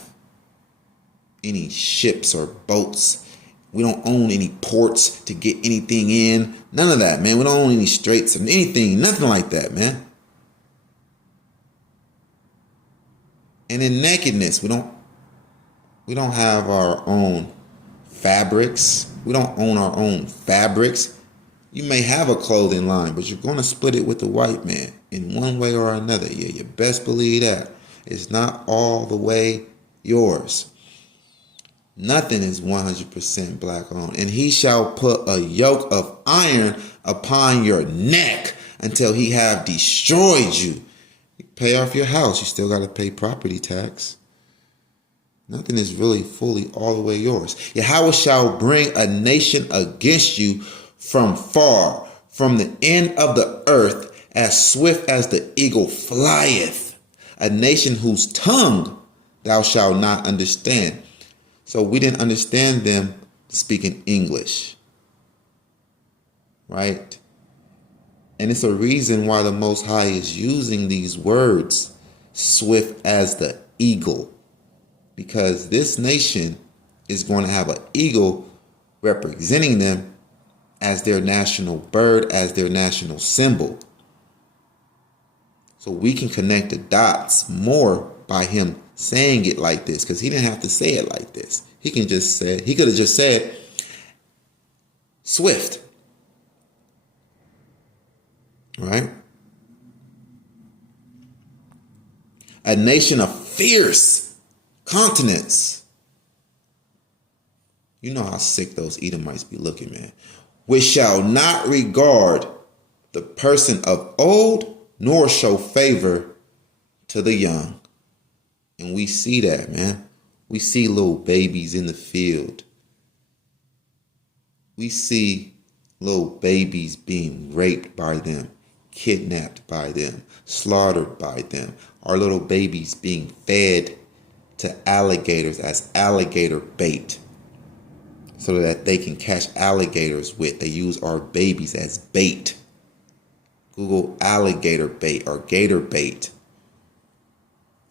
any ships or boats. We don't own any ports to get anything in. None of that, man. We don't own any straits or anything. Nothing like that, man. And in nakedness, we don't have our own fabrics. We don't own our own fabrics. You may have a clothing line, but you're going to split it with the white man in one way or another. Yeah, you best believe that. It's not all the way yours. Nothing is 100% black owned. And he shall put a yoke of iron upon your neck until he have destroyed you. You pay off your house, you still got to pay property tax. Nothing is really fully all the way yours. Yahweh shall bring a nation against you from far, from the end of the earth, as swift as the eagle flieth. A nation whose tongue thou shalt not understand. So we didn't understand them speaking English. Right? And it's a reason why the Most High is using these words, swift as the eagle. Because this nation is going to have an eagle representing them as their national bird, as their national symbol. So we can connect the dots more by him saying it like this, because he didn't have to say it like this. He could have just said swift. Right? A nation of fierce continents. You know how sick those Edomites be looking, man. Which shall not regard the person of old, nor show favor to the young. And we see that, man. We see little babies in the field. We see little babies being raped by them, kidnapped by them, slaughtered by them. Our little babies being fed to alligators as alligator bait so that they can catch alligators with. They use our babies as bait. Google alligator bait or gator bait,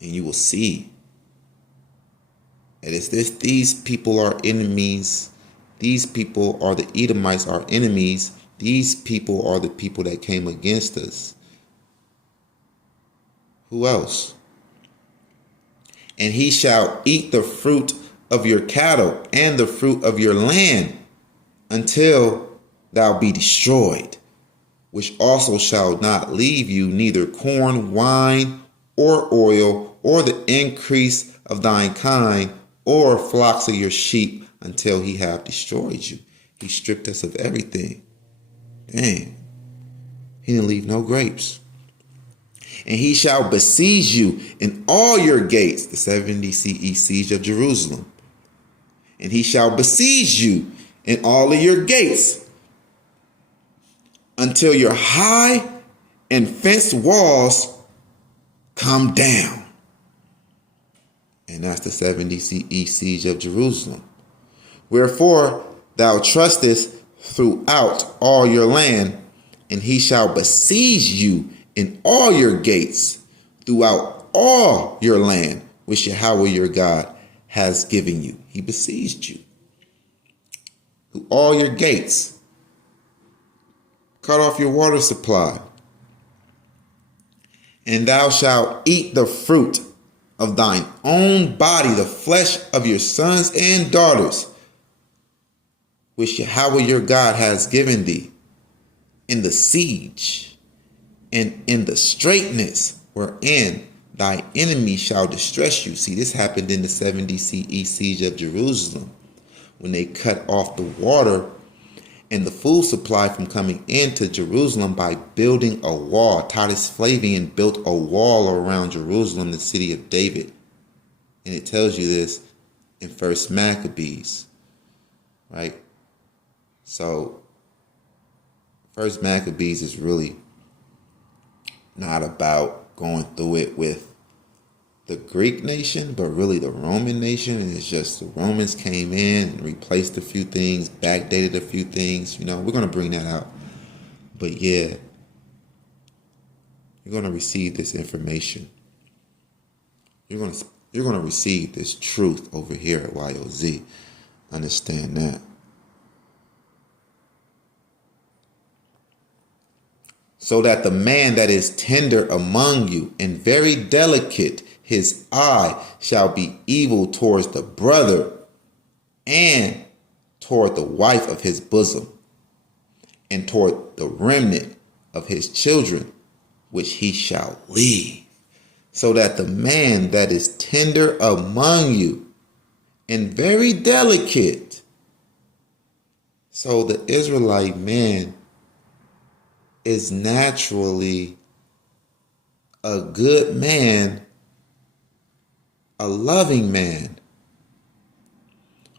and you will see that these people are enemies. These people are the Edomites, are enemies. These people are the people that came against us. Who else? And he shall eat the fruit of your cattle and the fruit of your land until thou be destroyed, which also shall not leave you neither corn, wine, or oil, or the increase of thine kind, or flocks of your sheep, until he have destroyed you. He stripped us of everything. Dang. He didn't leave no grapes. And he shall besiege you in all your gates, the 70 CE siege of Jerusalem. And he shall besiege you in all of your gates, until your high and fenced walls come down. And that's the 70 CE siege of Jerusalem. Wherefore thou trustest throughout all your land, and he shall besiege you in all your gates throughout all your land, which Yahweh your God has given you. He besieged you through all your gates. Cut off your water supply. And thou shalt eat the fruit of thine own body, the flesh of your sons and daughters, which Yahweh your God has given thee, in the siege and in the straitness wherein thy enemy shall distress you. See, this happened in the 70 CE siege of Jerusalem, when they cut off the water and the food supply from coming into Jerusalem by building a wall. Titus Flavian built a wall around Jerusalem, the city of David. And it tells you this in First Maccabees, right? So First Maccabees is really not about going through it with the Greek nation, but really the Roman nation. And it's just the Romans came in and replaced a few things, backdated a few things. You know, we're going to bring that out. But yeah, you're going to receive this information. You're going to receive this truth over here at YOZ. Understand that. So that the man that is tender among you and very delicate, his eye shall be evil towards the brother and toward the wife of his bosom and toward the remnant of his children, which he shall leave. So that the man that is tender among you and very delicate. So the Israelite man is naturally a good man, a loving man.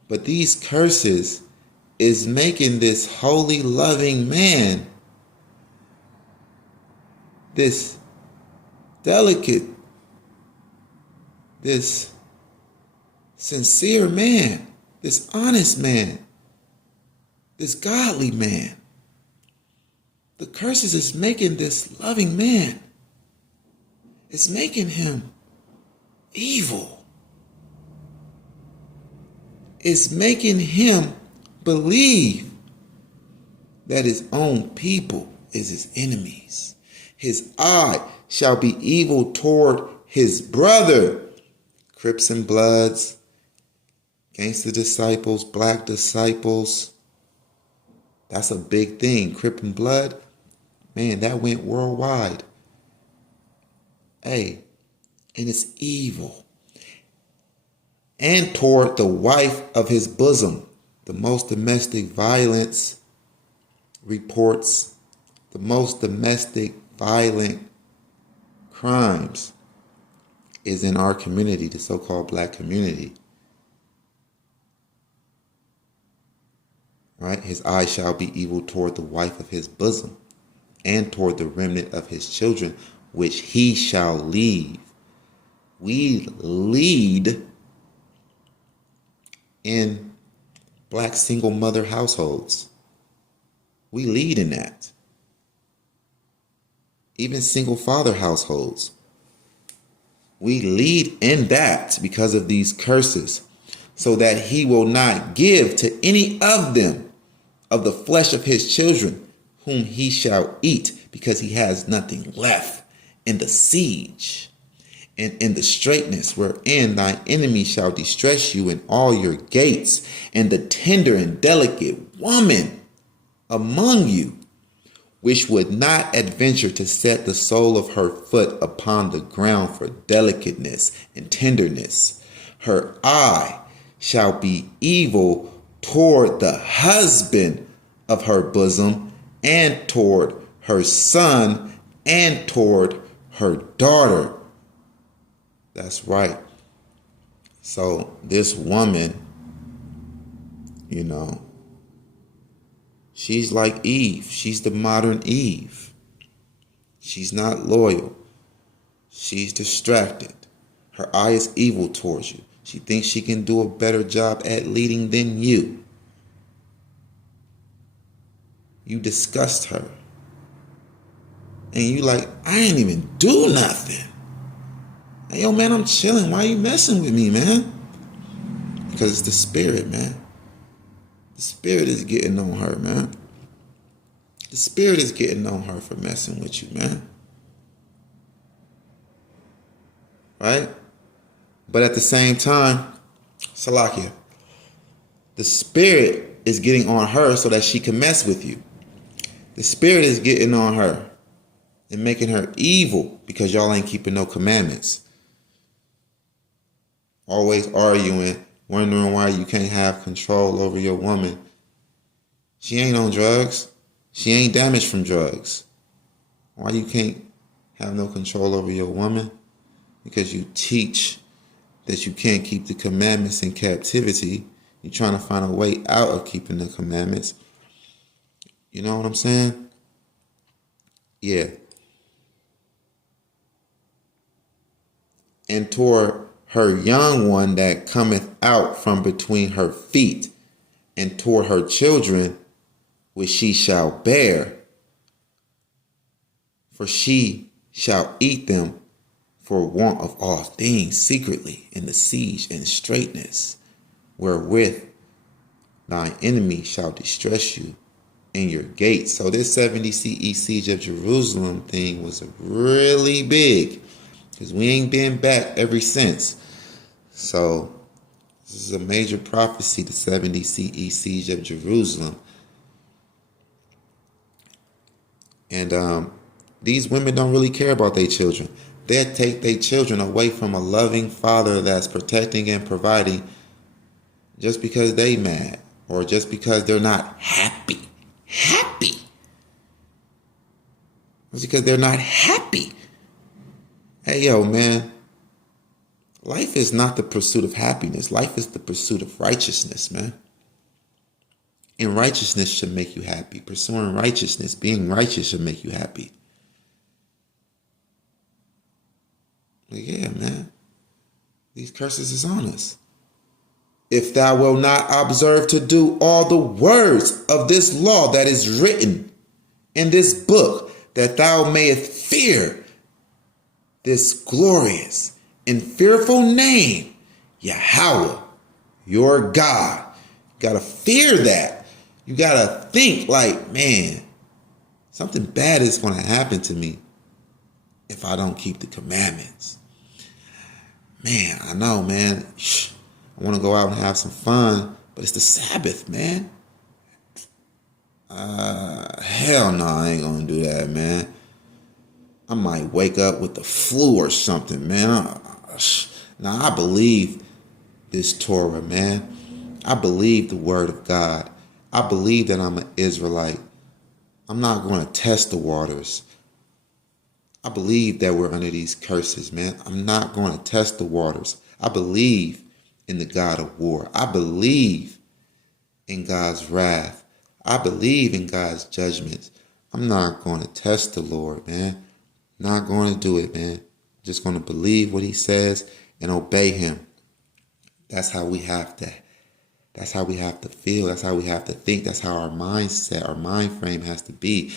But these curses is making this holy, loving man, this delicate, this sincere man, this honest man, this godly man. The curses is making this loving man, it's making him evil. It's making him believe that his own people is his enemies. His eye shall be evil toward his brother. Crips and Bloods, gangster disciples, black disciples. That's a big thing. Crip and Blood, man, that went worldwide. Hey, and it's evil. And toward the wife of his bosom. The most domestic violence reports, the most domestic violent crimes is in our community, the so-called black community. Right? His eye shall be evil toward the wife of his bosom and toward the remnant of his children, which he shall leave. We lead in black single mother households. We lead in that. Even single father households. We lead in that because of these curses, so that he will not give to any of them of the flesh of his children, whom he shall eat, because he has nothing left in the siege and in the straitness wherein thy enemy shall distress you in all your gates, and the tender and delicate woman among you, which would not adventure to set the sole of her foot upon the ground for delicateness and tenderness. Her eye shall be evil toward the husband of her bosom, and toward her son, and toward her daughter. That's right. So this woman, you know, she's like Eve. She's the modern Eve. She's not loyal. She's distracted. Her eye is evil towards you. She thinks she can do a better job at leading than you. You disgust her. And you like, I ain't even do nothing. Hey, yo, man, I'm chilling. Why you messing with me, man? Because it's the spirit, man. The spirit is getting on her, man. The spirit is getting on her for messing with you, man. Right? But at the same time, Salakia, the spirit is getting on her so that she can mess with you. The spirit is getting on her and making her evil because y'all ain't keeping no commandments. always arguing, wondering why you can't have control over your woman. She ain't on drugs. She ain't damaged from drugs. Why you can't have no control over your woman? Because you teach that you can't keep the commandments in captivity. You're trying to find a way out of keeping the commandments. You know what I'm saying? Yeah. And toward her young one that cometh out from between her feet, and toward her children which she shall bear, for she shall eat them for want of all things secretly in the siege and straitness, wherewith thine enemy shall distress you in your gates. So this 70 CE siege of Jerusalem thing was really big, because we ain't been back ever since. So this is a major prophecy, the 70 CE siege of Jerusalem. And these women don't really care about their children. They'll take their children away from a loving father that's protecting and providing just because they mad, or just because they're not happy. Just because they're not happy. Hey, yo, man. Life is not the pursuit of happiness. Life is the pursuit of righteousness, man. And righteousness should make you happy. Pursuing righteousness, being righteous should make you happy. But yeah, man. These curses is on us. If thou wilt not observe to do all the words of this law that is written in this book, that thou mayest fear this glorious and fearful name, Yahweh, your God. You gotta fear that. You gotta think like, man, something bad is gonna happen to me if I don't keep the commandments. Man, I know, man. I want to go out and have some fun, but it's the Sabbath, man. Hell no, I ain't gonna do that, man. I might wake up with the flu or something, man. Now, I believe this Torah, man. I believe the word of God. I believe that I'm an Israelite. I'm not going to test the waters. I believe that we're under these curses, man. I'm not going to test the waters. I believe in the God of war. I believe in God's wrath. I believe in God's judgments. I'm not going to test the Lord, man. Not going to do it, man. Just going to believe what he says and obey him. That's how we have to. That's how we have to feel. That's how we have to think. That's how our mindset, our mind frame has to be.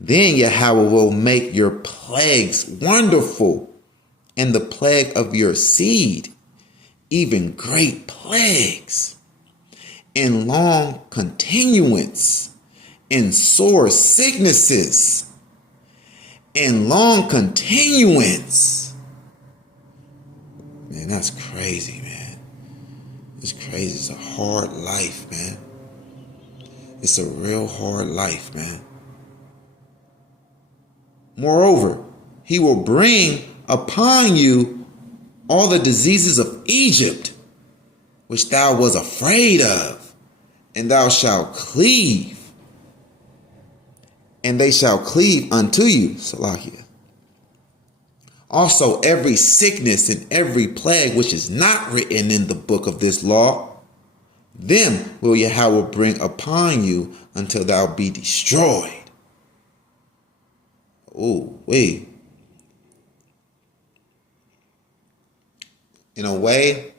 Then Yahweh will make your plagues wonderful, and the plague of your seed, even great plagues, in long continuance, in sore sicknesses, in long continuance. Man, that's crazy, man. It's crazy. It's a hard life, man. It's a real hard life, man. Moreover, he will bring upon you all the diseases of Egypt, which thou was afraid of, and thou shalt cleave, and they shall cleave unto you, Salakia. Also, every sickness and every plague which is not written in the book of this law, them will Yahweh bring upon you until thou be destroyed. Oh, wait. In a way,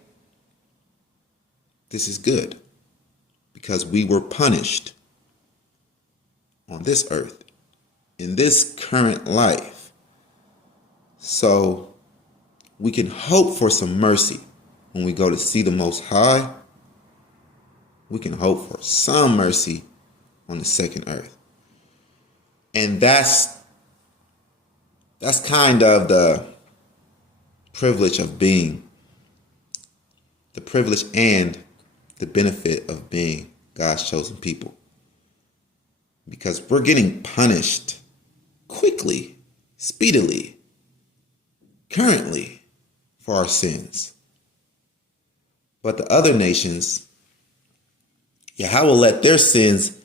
this is good, because we were punished on this earth, in this current life. So we can hope for some mercy when we go to see the Most High. We can hope for some mercy on the second earth. And that's kind of the privilege of being, the privilege and the benefit of being God's chosen people. Because we're getting punished quickly, speedily, currently for our sins. But the other nations, Yahweh will let their sins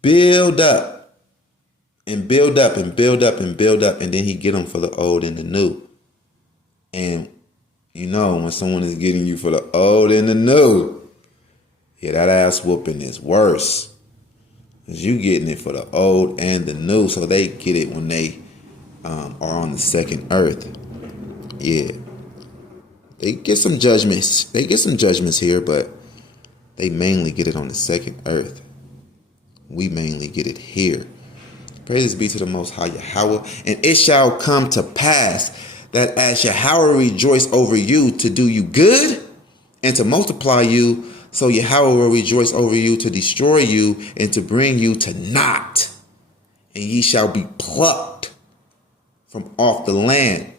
build up and build up and build up and build up, and then he get them for the old and the new. And you know, when someone is getting you for the old and the new, yeah, that ass whooping is worse. Because you getting it for the old and the new, so they get it when they are on the second earth. Yeah. They get some judgments. They get some judgments here, but they mainly get it on the second earth. We mainly get it here. Praise be to the Most High Yahweh. And it shall come to pass that as Yahweh rejoice over you to do you good and to multiply you, so Yahweh will rejoice over you to destroy you and to bring you to naught. And ye shall be plucked from off the land,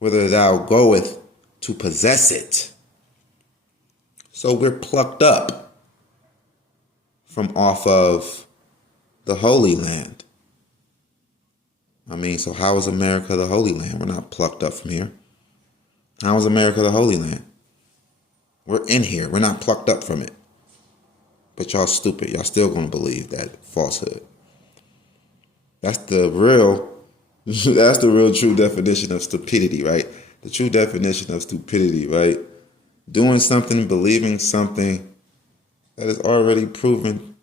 whither thou goest to possess it. So we're plucked up from off of the Holy Land. I mean, so how is America the Holy Land? We're not plucked up from here. How is America the Holy Land? We're in here. We're not plucked up from it. But y'all stupid. Y'all still going to believe that falsehood. That's the real true definition of stupidity, right? The true definition of stupidity, right? Doing something, believing something that is already proven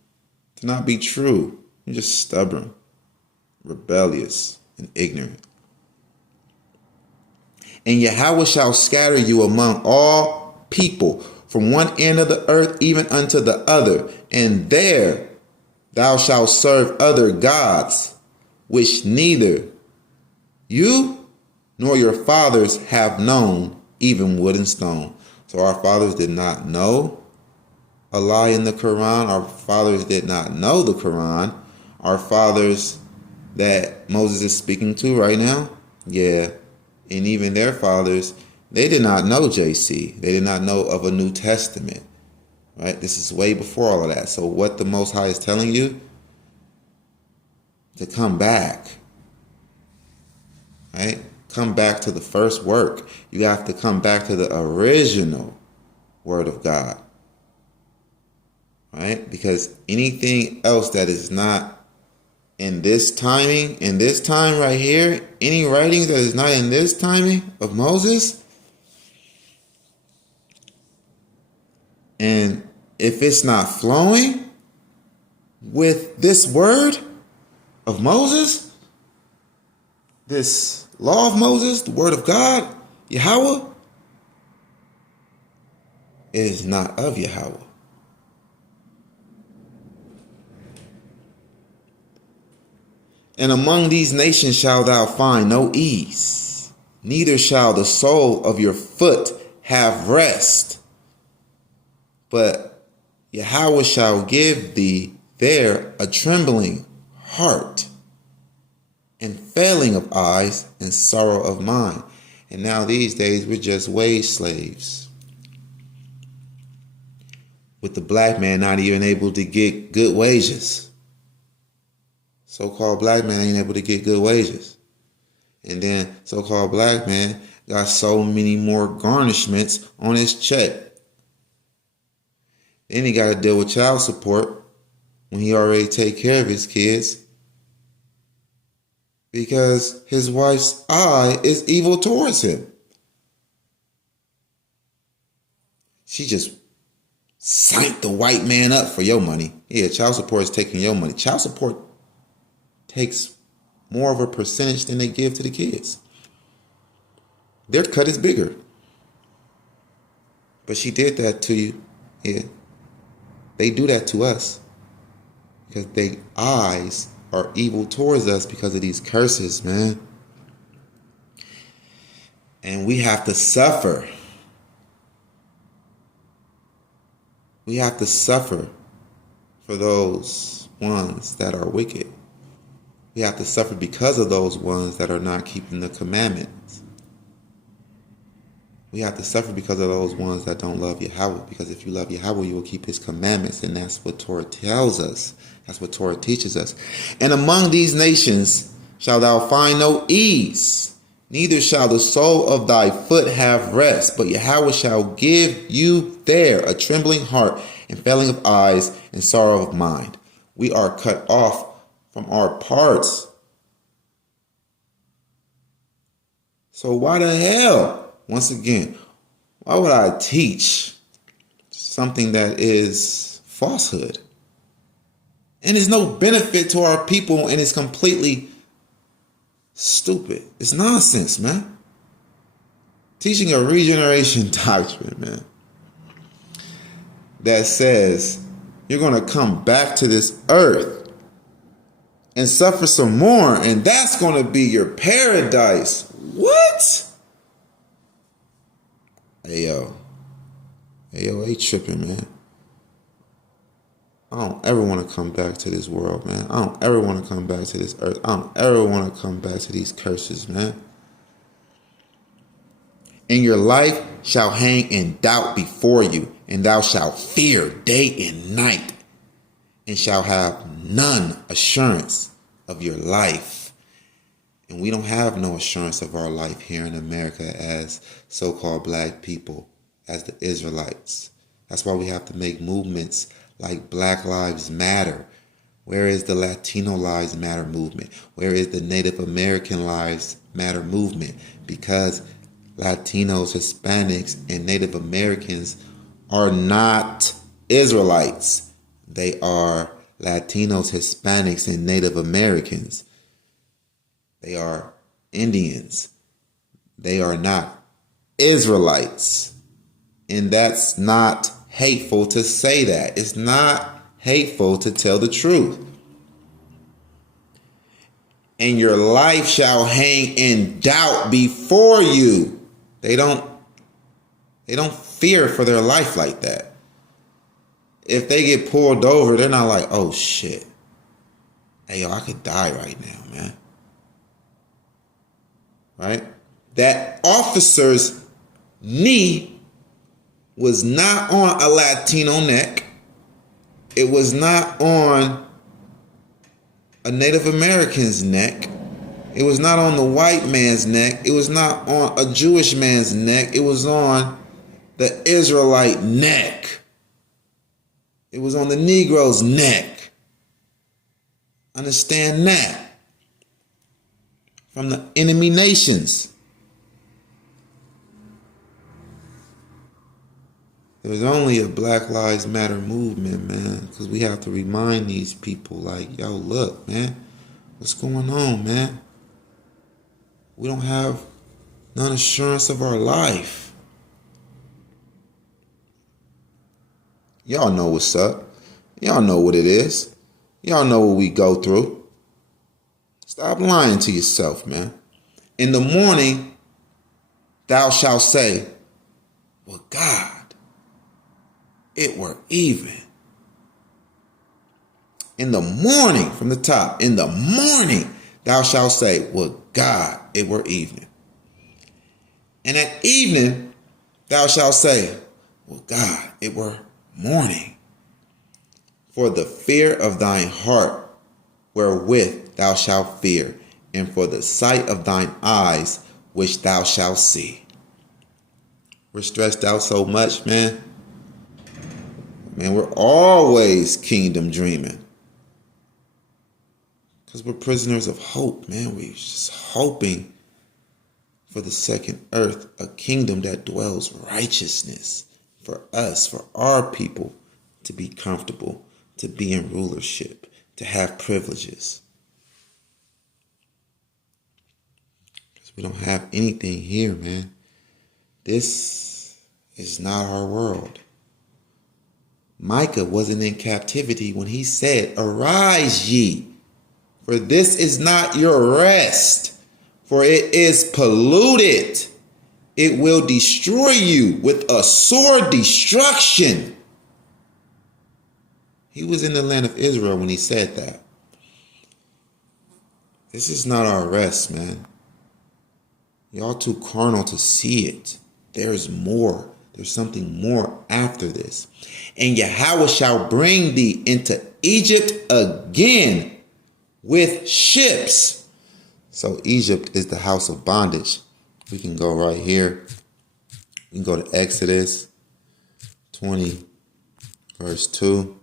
to not be true. You're just stubborn, rebellious, and ignorant. And Yahweh shall scatter you among all people from one end of the earth even unto the other. And there thou shalt serve other gods, which neither you nor your fathers have known, even wood and stone. So our fathers did not know a lie in the Quran. Our fathers did not know the Quran. Our fathers that Moses is speaking to right now, yeah, and even their fathers, they did not know JC. They did not know of a New Testament, right? This is way before all of that. So what the Most High is telling you? To come back, right? Come back to the first work. You have to come back to the original word of God, right? Because anything else that is not in this timing, in this time right here, any writings that is not in this timing of Moses, and if it's not flowing with this word of Moses, this law of Moses, the word of God, Yahweh, it is not of Yahweh. And among these nations shalt thou find no ease, neither shall the sole of your foot have rest. But Yahweh shall give thee there a trembling heart, and failing of eyes, and sorrow of mind. And now these days we're just wage slaves, with the black man not even able to get good wages. So-called black man ain't able to get good wages. And then so-called black man got so many more garnishments on his check. Then he got to deal with child support when he already take care of his kids, because his wife's eye is evil towards him. She just signed the white man up for your money. Yeah, child support is taking your money. Child support takes more of a percentage than they give to the kids. Their cut is bigger. But she did that to you. Yeah. They do that to us because their eyes are evil towards us because of these curses, man. And we have to suffer. We have to suffer for those ones that are wicked. We have to suffer because of those ones that are not keeping the commandments. We have to suffer because of those ones that don't love Yahweh. Because if you love Yahweh, you will keep his commandments. And that's what Torah tells us. That's what Torah teaches us. And among these nations shalt thou find no ease, neither shall the sole of thy foot have rest, but Yahweh shall give you there a trembling heart and failing of eyes and sorrow of mind. We are cut off from our parts. So why the hell, once again, why would I teach something that is falsehood? And there's no benefit to our people, and it's completely stupid. It's nonsense, man. Teaching a regeneration doctrine, man, that says you're going to come back to this earth and suffer some more, and that's going to be your paradise. What? Hey, yo, they tripping, man. I don't ever want to come back to this world, man. I don't ever want to come back to this earth. I don't ever want to come back to these curses, man. And your life shall hang in doubt before you, and thou shalt fear day and night, and shall have none assurance of your life. And we don't have no assurance of our life here in America as so-called black people, as the Israelites. That's why we have to make movements like Black Lives Matter. Where is the Latino Lives Matter movement? Where is the Native American Lives Matter movement? Because Latinos, Hispanics, and Native Americans are not Israelites. They are Latinos, Hispanics, and Native Americans. They are Indians. They are not Israelites. And that's not hateful to say that. It's not hateful to tell the truth. And your life shall hang in doubt before you. They don't fear for their life like that. If they get pulled over, they're not like, oh shit. Hey, yo, I could die right now, man. Right? That officer's knee was not on a Latino neck. It was not on a Native American's neck. It was not on the white man's neck. It was not on a Jewish man's neck. It was on the Israelite neck. It was on the Negro's neck. Understand that. From the enemy nations. There's only a Black Lives Matter movement, man, because we have to remind these people, like, yo, look, man, what's going on, man? We don't have none assurance of our life. Y'all know what's up. Y'all know what it is. Y'all know what we go through. Stop lying to yourself, man. In the morning, thou shalt say, well, God, it were even. In the morning, from the top, in the morning, thou shalt say, well, God, it were evening. And at evening, thou shalt say, well, God, it were morning. For the fear of thine heart, wherewith thou shalt fear, and for the sight of thine eyes, which thou shalt see. We're stressed out so much, man. Man, we're always kingdom dreaming. Because we're prisoners of hope, man. We're just hoping for the second earth, a kingdom that dwells righteousness for us, for our people to be comfortable, to be in rulership, to have privileges. Because we don't have anything here, man. This is not our world. Micah wasn't in captivity when he said, arise ye, for this is not your rest, for it is polluted. It will destroy you with a sore destruction. He was in the land of Israel when he said that. This is not our rest, man. Y'all too carnal to see it. There's more. There's something more after this. And Yahweh shall bring thee into Egypt again with ships. So Egypt is the house of bondage. We can go right here. We can go to Exodus 20, verse 2.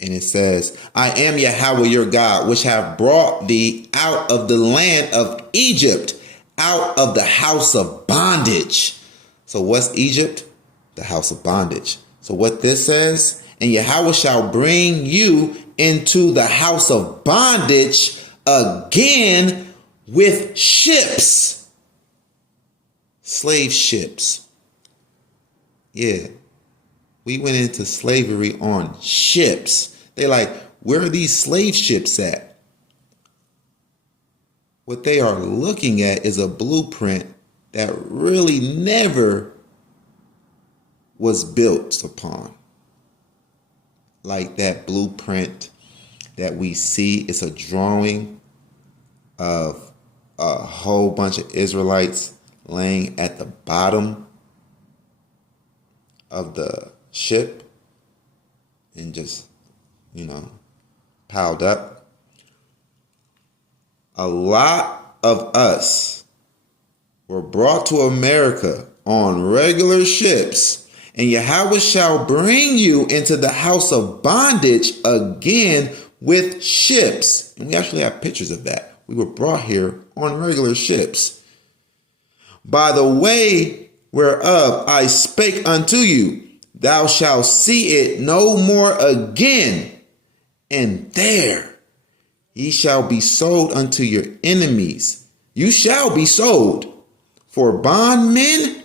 And it says, I am Yahweh your God, which have brought thee out of the land of Egypt, out of the house of bondage. So what's Egypt? The house of bondage. So what this says, and Yahweh shall bring you into the house of bondage again with ships. Slave ships. Yeah. We went into slavery on ships. They like, where are these slave ships at? What they are looking at is a blueprint that really never was built upon. Like that blueprint that we see, it's a drawing of a whole bunch of Israelites laying at the bottom of the ship and just, piled up. A lot of us were brought to America on regular ships, and Yahweh shall bring you into the house of bondage again with ships. And we actually have pictures of that. We were brought here on regular ships. By the way whereof I spake unto you, thou shalt see it no more again. And there ye shall be sold unto your enemies. You shall be sold for bondmen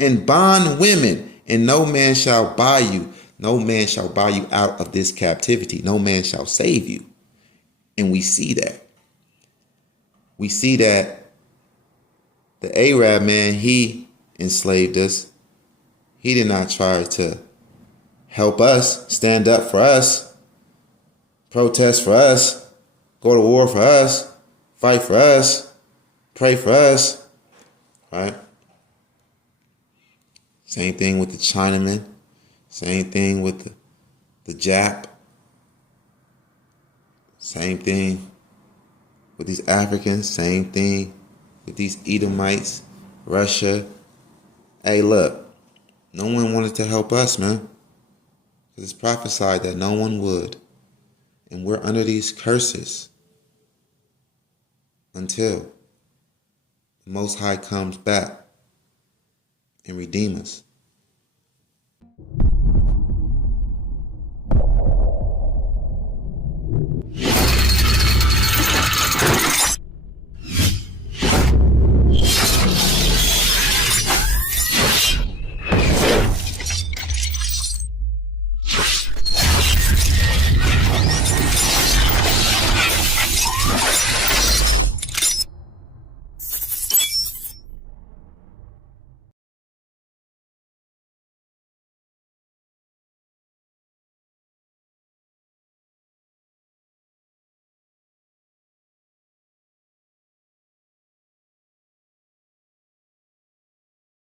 and bondwomen, and no man shall buy you. No man shall buy you out of this captivity. No man shall save you. And we see that. We see that the Arab man, he enslaved us. He did not try to help us, stand up for us, protest for us, go to war for us, fight for us, pray for us, right? Same thing with the Chinaman. Same thing with the Jap. Same thing with these Africans. Same thing with these Edomites, Russia. Hey, look, no one wanted to help us, man. Because it's prophesied that no one would. And we're under these curses until the Most High comes back and redeem us.